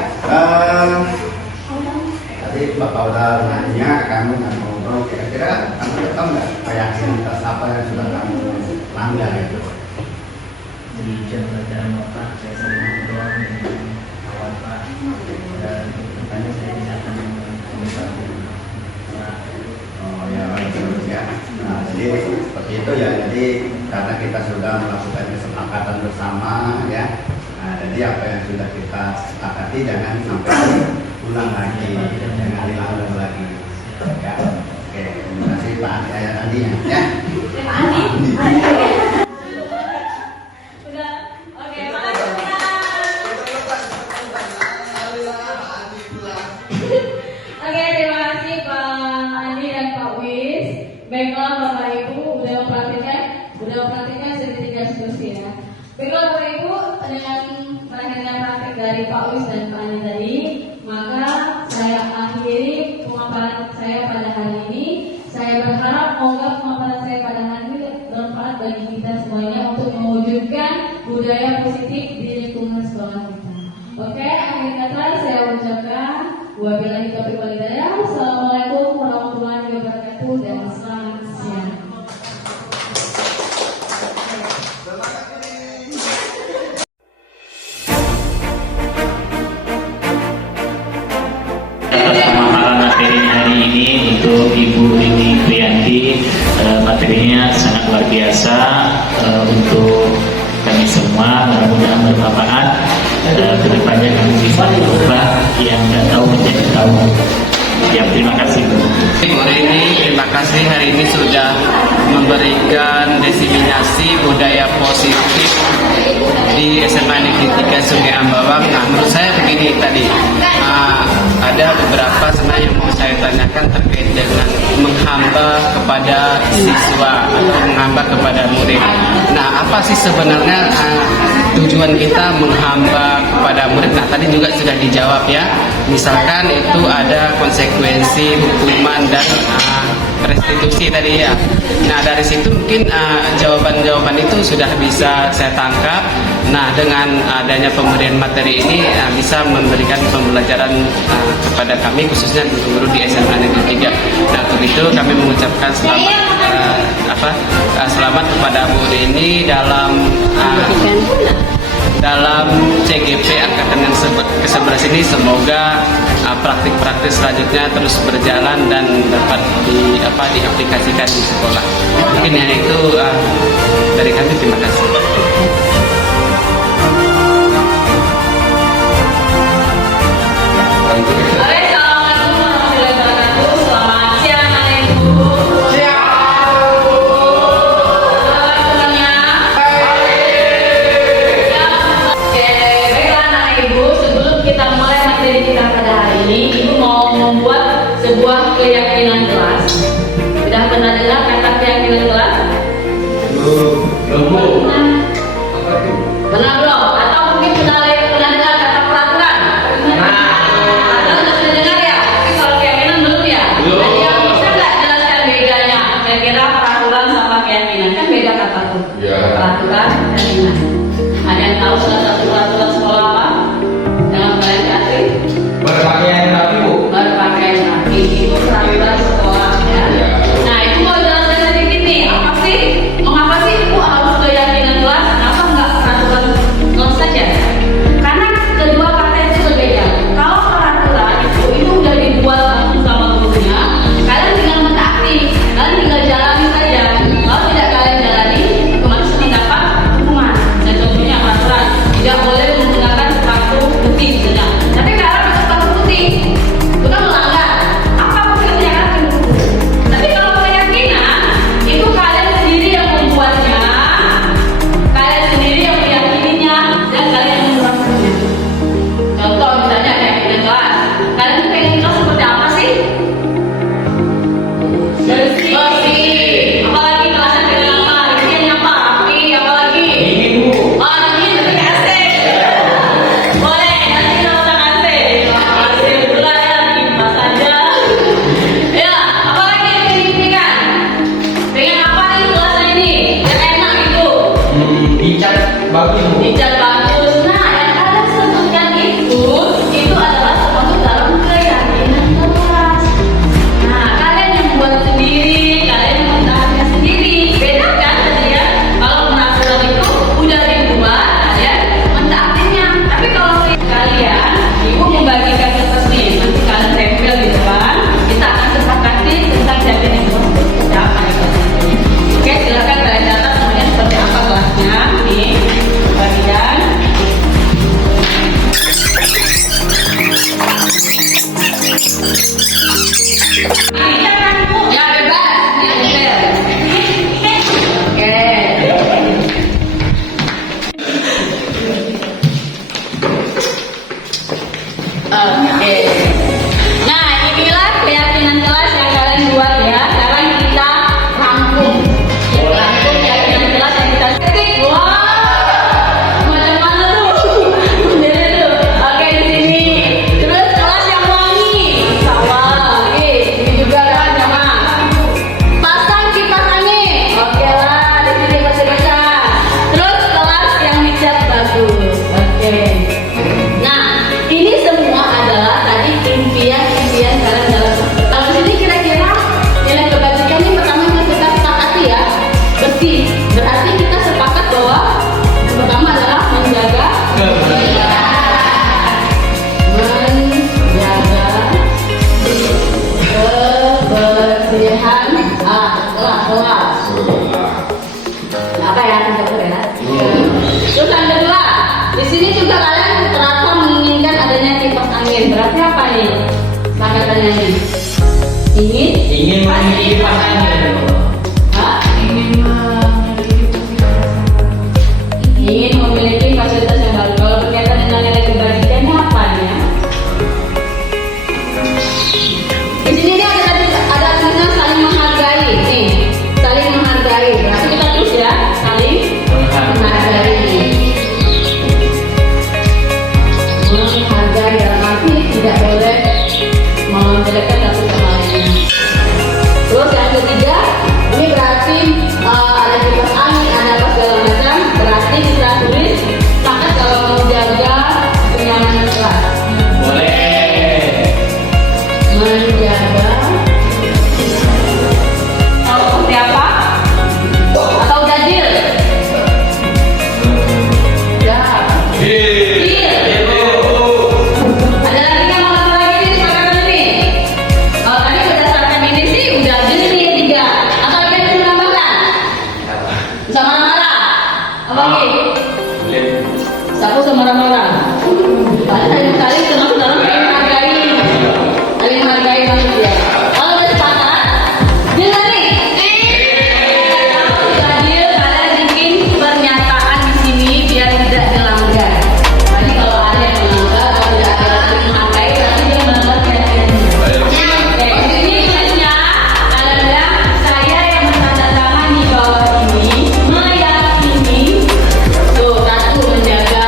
Tadi Bapak udah nanya, kamu nggak ngobrol, kira-kira kamu tahu nggak keyakinan kelas apa yang sudah kamu langgar itu? Di jam pelajaran Bapak, saya sering ngobrol dengan kawan Pak. Dan tentunya saya tidak akan mencoba Pak. Oh ya, bagus ya. Nah, jadi Itu ya, jadi karena kita sudah melakukan kesepakatan bersama ya. Nah, jadi apa yang sudah kita sepakati jangan sampai ulang lagi, jangan diulang lagi. Ya. Oke, terima kasih Pak Andi ya. Pak Andi. Udah. Oke, makasih. Oke, terima kasih Pak Andi dan Pak Wis. Baiklah Bapak Ibu, udah mempraktikkan sertifikat seterusnya ya. Baiklah Bapak Ibu, dengan berakhirnya praktik dari Pak Wis dan Pak Andi tadi, maka saya akhiri pemaparan saya pada hari ini. Saya berharap semoga pemaparan saya pada hari ini bermanfaat bagi kita semuanya untuk mewujudkan budaya positif di lingkungan sekolah kita. Oke, akhir kata saya ucapkan wabillahi taufiq wal hidayah. Assalamualaikum warahmatullahi wabarakatuh dan selamat siang. Pemaparan materi hari ini untuk Ibu Rini Priyanti, materinya sangat luar biasa untuk kami semua, mudah-mudahan bermanfaat. Kedepannya kami bisa berubah yang tidak tahu menjadi tahu. Ya, terima kasih. Bu Rini, terima kasih hari ini sudah memberikan diseminasi budaya positif di SMA Negeri 3 Sungai Ambawang. Nah, menurut saya begini tadi, ada beberapa sebenarnya yang mau saya tanyakan terkait dengan menghamba kepada siswa atau menghamba kepada murid. Nah, apa sih sebenarnya tujuan kita menghamba kepada murid? Nah, tadi juga sudah dijawab ya. Misalkan itu ada konsekuensi hukuman dan restitusi tadi ya. Nah, dari situ mungkin jawaban-jawaban itu sudah bisa saya tangkap. Nah, dengan adanya pemberian materi ini bisa memberikan pembelajaran kepada kami khususnya guru-guru di SMA Negeri 3. Nah, untuk itu kami mengucapkan selamat kepada Bu Rini dalam CGP angkatan yang ke-11 ini. Semoga praktik-praktik selanjutnya terus berjalan dan dapat diaplikasikan di sekolah. Mungkin hanya itu dari kami. Terima kasih. Assalamualaikum warahmatullahi wabarakatuh. Selamat siang anak ibu. Kita mulai materi kita pada hari ini, Ibu mau membuat sebuah keyakinan kelas. Sudah pernah dengar kata keyakinan kelas? Belum. Pernah belum? Atau mungkin pernah dengar kata peraturan? Peraturan sudah dengar ya? Tapi kalau keyakinan belum ya? Belum. Ada yang bisa nggak jelaskan bedanya? Kira-kira peraturan sama keyakinan kan beda kata tuh. Ya. Peraturan, keyakinan. Ada yang tahu salah satu peraturan sekolah apa? Berpakaian rapi, Bu. Berpakaian rapi itu peraturan sekolah ya. Nah, itu mau jelaskan sedikit nih, apa sih? Mengapa sih Ibu harus keyakinan kelas? Kenapa nggak peraturan kelas saja? Karena kedua kata itu berbeda. Kalau peraturan itu udah dibuat langsung sama gurunya, kalian tinggal mentaati, kalian tinggal jalani saja. Kalau tidak kalian jalani, otomatis mendapat hukuman. Dan contohnya peraturan tidak boleh menggunakan sepatu putih misalnya. Tapi kalau itu kan melanggar apa yang akan dihukum. Tapi kalau keyakinan itu kalian sendiri yang membuatnya, kalian sendiri yang meyakininya, dan kalian yang menerapkannya. Contoh misalnya keyakinan kelas, kalian pengen kelas seperti apa sih? Bersih. Apalagi kelasnya dengan apa? Isinya apa? Rapi. Apalagi? Dingin, Bu. Dingin tapi asik. Boleh, nanti kita masak asik. Asik pula ya, kipas aja. Ya, apalagi yang diinginkan? Pengen apa nih kelasnya ini? Yang enak itu. Dicat bagus, Bu. Dicat bagus. Nah, yang kalian sebutkan itu adalah termasuk dalam keyakinan kelas. Nah, kalian yang buat sendiri, kalian yang mentaatinya sendiri. Beda kan tadi ya? Kalau peraturan itu udah dibuat, kalian mentaatinya. Tapi kalau kalian, Ibu membagikan kertas nih, nanti kalian tempel di depan. Kita akan sepakati tentang keyakinan kelas seperti apa itu. Oke, silakan. Ya bebas. Oke. Oke. Nah, inilah keyakinan kelas yang kalian buat ya. Sekarang kita rangkum. Rangkum keyakinan kelas yang kita ketik. Wah, macam mana tuh? Jadi tuh. Oke, di sini. Terus kelas yang wangi. Sama. Oke, ini juga kan sama. Pasang kipas angin. Oke lah, di sini masih baca. Terus kelas yang dicat bagus. Oke. Nah, ini semua adalah tadi impian-impian kalian dalam. Kalau sini kira-kira nilai kebajikan ini pertama yang kita sepakati ya, bersih. Berarti kita sepakat bahwa yang pertama adalah menjaga kebersihan kelas. Apa ya ya? Terus yang kedua, di sini juga kalian terasa menginginkan adanya kipas angin. Berarti apa nih? Sakatannya nih. Ingin memiliki kipas angin. Hah? Ingin memiliki fasilitas yang baru. Kalau berkaitan dengan nilai kebajikannya apa ya? Di sini nih ada tulisan saling menghargai nih. Saling menghargai. Berarti kita tulis ya, saling menghargai. Menghargai dalam arti tidak boleh menjelekkan satu sama lainnya. Terus yang ketiga, ini berarti ada kipas angin, ada apa segala macam. Berarti kita tulis sepakat kalau menjaga kenyamanan kelas. Boleh. Menjaga. Tahu seperti apa? Atau udah deal? Ya. Ada lagi yang mau satu lagi nih sepakatan ini? Kalau tadi berdasarkan ini sih udah deal nih tiga. Atau ada yang mau menambahkan? Bisa marah-marah? Apa lagi? Sapu sama marah-marah. Saling termasuk dalam saling menghargai manusia. Kalau udah sepakat, deal nggak nih? Kalau sudah deal, kalian bikin pernyataan di sini biar tidak dilanggar. Nanti kalau ada yang melanggar atau tidak ada saling menghargai, berarti dia melanggar keyakinan. Oke, di sini tulisnya kalian bilang saya yang menandatangani di bawah ini meyakini tuh satu menjaga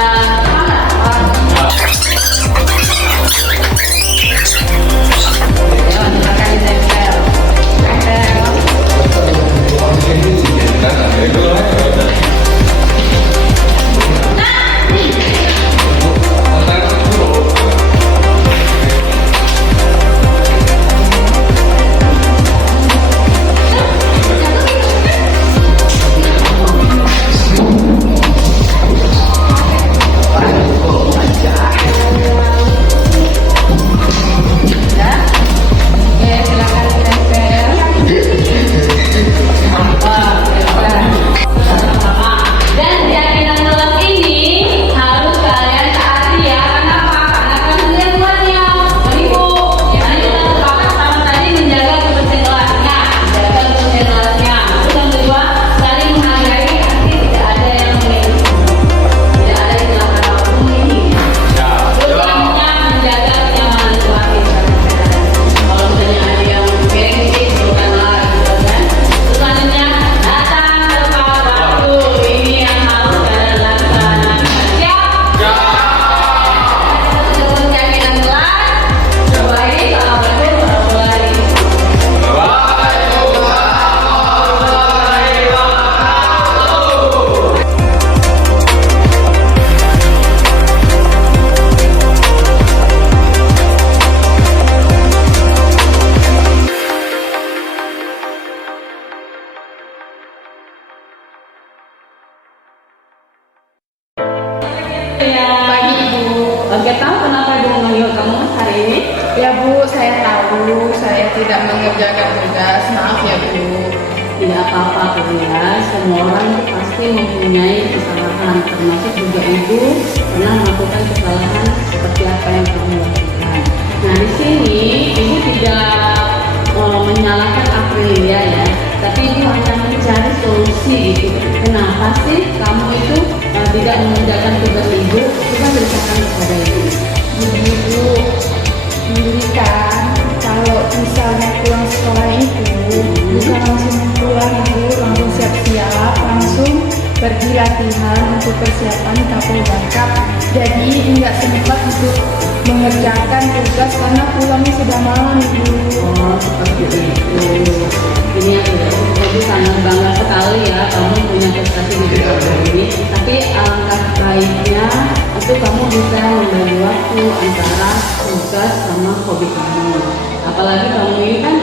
dan keyakinan kelas ini harus kalian taati ya. Kenapa? Karena kalian yang buatnya. Ibu, karena kita sepakat sama tadi menjaga kebersihan kelasnya, menjaga kebersihan kelasnya. Terus yang kedua, saling menghargai, arti tidak ada yang memiliki, tidak ada yang melakukan apapun ini. Terus selanjutnya menjaga kenyamanan kelas. Kalau misalnya ada yang gengsi, bukanlah gitu kan. Terus selanjutnya datang tepat waktu. Ini yang harus kalian laksanakan. Siap? Terus keyakinan kelas. Baik, assalamualaikum warahmatullahi Pagi Ibu. Oke, tahu kenapa Ibu memanggil kamu hari ini? Ya Bu, saya tahu saya tidak mengerjakan tugas. Maaf ya Bu. Tidak apa-apa, ya. Semua orang itu pasti mempunyai kesalahan, termasuk juga Ibu pernah melakukan kesalahan seperti apa yang kamu lakukan. Nah, di sini Ibu tidak Nah, pasti kamu itu tidak mengerjakan tugas ibu. Coba ceritakan kepada ibu. Ibu mendirikan kalau misalnya pulang sekolah itu bukan langsung pulang, ibu langsung siap-siap, langsung pergi latihan untuk persiapan Kapolda Cup. Jadi nggak sempat untuk mengerjakan tugas karena pulangnya sudah malam, ibu. Oh, seperti itu. Ini aku jadi sangat bangga sekali ya kamu punya prestasi di bidang ini. Tapi alangkah baiknya itu kamu bisa membagi waktu antara tugas sama hobi kamu. Apalagi kamu ini kan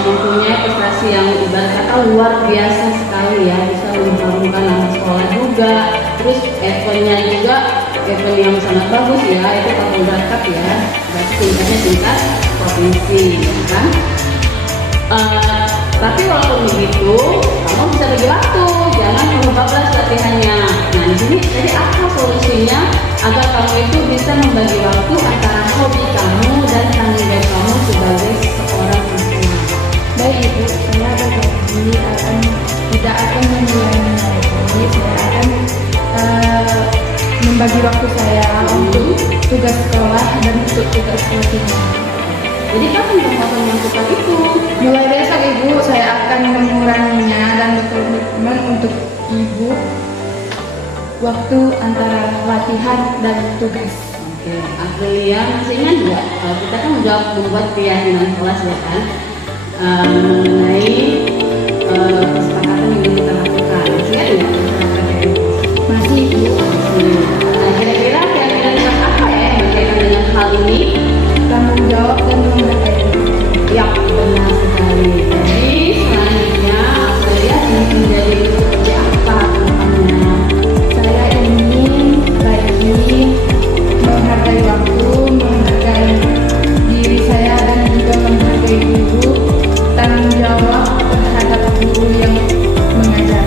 mempunyai prestasi yang ibarat kata luar biasa sekali ya, bisa mengharumkan nama sekolah juga. Terus eventnya juga event yang sangat bagus ya, itu Kapolda Cup ya, berarti tingkatnya tingkat provinsi ya kan. Tapi walaupun begitu, kamu bisa bagi waktu, jangan bablas latihannya. Nah di sini jadi apa solusinya agar kamu itu bisa membagi waktu antara hobi kamu dan tanggung jawab kamu sebagai seorang siswa? Baik ibu, saya berjanji tidak akan mengulangi. Saya akan membagi waktu saya untuk tugas sekolah dan untuk tugas latihan. Jadi kapan kamu akan melakukan itu? Mulai besok ibu, saya akan menguranginya dan berkomitmen untuk ibu waktu antara latihan dan tugas. Oke, Aprilia masih ingat nggak? Kita kan udah membuat keyakinan kelas ya kan, mengenai kesepakatan yang kita lakukan. Masih ingat nggak kesepakatan itu? Masih ibu. Nah, kira-kira keyakinan kelas apa ya yang berkaitan dengan hal ini? Tanggung jawab dan menghargai. Ya, benar sekali. Jadi selanjutnya Aprilia ingin menjadi seperti apa kedepannya? Saya ingin lagi menghargai waktu, menghargai diri saya dan juga menghargai ibu, tanggung jawab terhadap guru yang mengajar.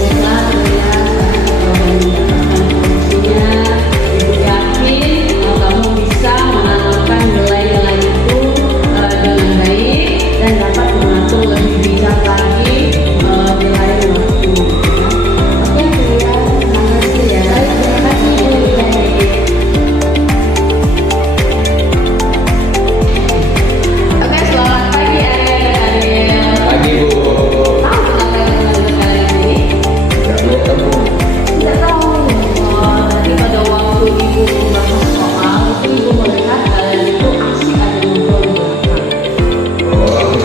Baiklah, Aprilia, sekarang kita akan mendapatkan solusinya. Ibu yakin kamu bisa menanamkan nilai-nilai itu dengan baik dan dapat mengatur lebih bijak lagi nilai waktu. Oke, Aprilia, terima kasih ya. Terima kasih ibu. Oke, selamat pagi adik-adik. Pagi Bu. Tahu kenapa yang melanjutkan kalian ini? Tidak boleh temu. Tidak tahu. Tadi pada waktu ibu membahas soal itu ibu melihat kalian itu asik ada ngobrol di belakang. Oh,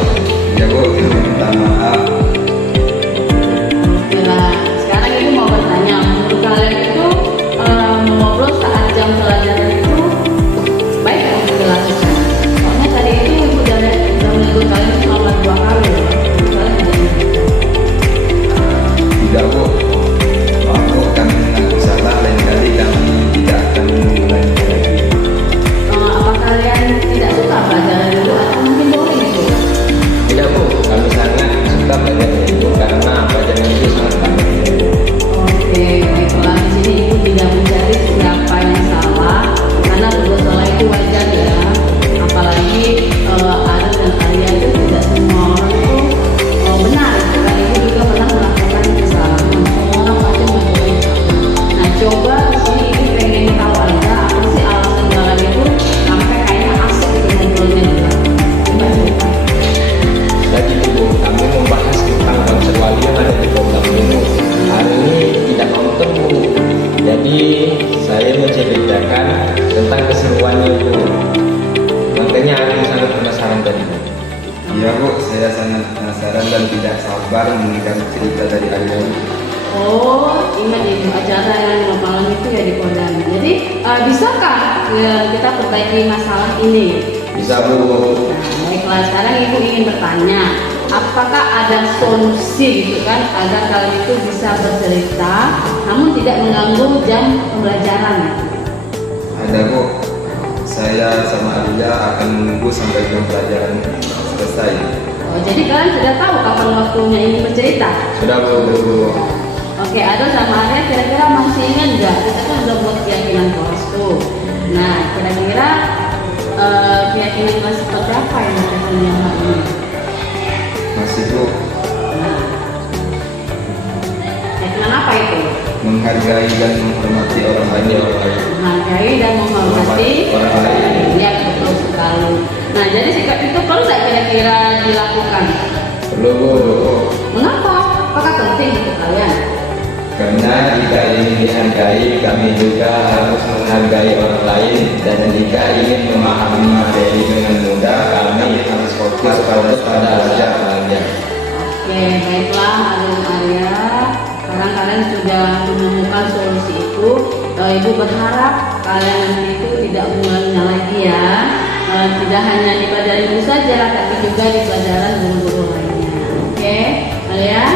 ya Bu, minta maaf. Kira sekarang ibu mau bertanya, menurut kalian itu ngobrol saat jam pelajaran itu baik untuk dilakukan? Soalnya tadi itu ibu udah menegur kalian selama 2 kali loh. Kalian tidak mengerti. Tidak Bu, maaf Bu, kami mengaku salah, lain kali kami tidak akan mengulangi lagi. Apa kalian tidak suka pelajaran itu atau mungkin boring itu? Tidak Bu, kami sangat suka belajar itu karena pelajaran itu sangat bagus. Oke, baiklah di sini ibu tidak mencari siapa yang salah karena berbuat salah itu wajar ya. Apalagi Arif dan Arya itu tidak semua orang itu benar. Karena ibu juga pernah melakukan kesalahan. Semua orang pasti melakukan kesalahan. Nah, coba di sini ibu pengen tahu aja apa sih alasan kalian itu sampai kayaknya asik gitu ngobrolnya di belakang. Coba cerita. Tadi Bu, kami membahas tentang bangsa wali yang ada di program ini. Hari ini tidak mau ketemu. Jadi saya menceritakan tentang keseruannya Bu. Makanya aku sangat penasaran tadi Bu. Iya Bu, saya sangat penasaran dan tidak sabar mendengar cerita dari Anda. Oh, ingat ibu acara yang malam itu ya di Kodam. Jadi bisakah kita perbaiki masalah ini? Bisa Bu. Nah, baiklah, sekarang ibu ingin bertanya, apakah ada solusi gitu kan agar kalian itu bisa bercerita, namun tidak mengganggu jam pembelajaran? Ada Bu, saya sama Alia akan menunggu sampai jam pelajaran selesai. Oh, jadi kalian sudah tahu kapan waktunya ini bercerita? Sudah Bu. Oke, Ado sama Arya kira-kira masih ingat nggak? Kita kan udah buat keyakinan kelas tuh. Nah, kira-kira keyakinan kelas seperti apa yang berkaitan dengan hal ini? Masih Bu. Nah, dan menghormati orang lain. Menghargai dan menghormati orang lain. Ya, betul sekali. Nah, jadi sikap itu perlu tak kira-kira dilakukan? Perlu Bu. Mengapa? Apakah penting untuk kalian? Karena jika ingin dihargai, kami juga harus menghargai orang lain. Dan jika ingin memahami materi dengan mudah, kami harus fokus pada belajar. Oke, baiklah Agung Arya. Sekarang kalian sudah menemukan solusi itu. Ibu berharap kalian nanti itu tidak mengulanginya lagi ya. Tidak hanya di pelajaran ibu saja, tapi juga di pelajaran guru-guru lainnya. Oke, kalian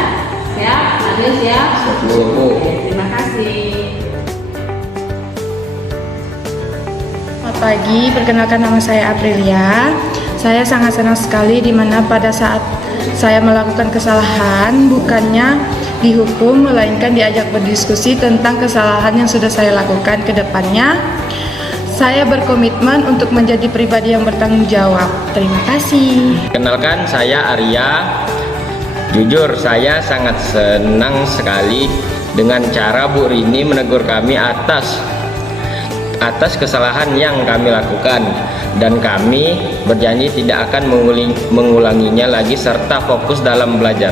siap? Adil siap? Oke, terima kasih. Selamat pagi, perkenalkan nama saya Aprilia. Saya sangat senang sekali di mana pada saat saya melakukan kesalahan bukannya dihukum melainkan diajak berdiskusi tentang kesalahan yang sudah saya lakukan ke depannya. Saya berkomitmen untuk menjadi pribadi yang bertanggung jawab. Terima kasih. Kenalkan, saya Arya. Jujur, saya sangat senang sekali dengan cara Bu Rini menegur kami atas kesalahan yang kami lakukan, dan kami berjanji tidak akan mengulanginya lagi serta fokus dalam belajar.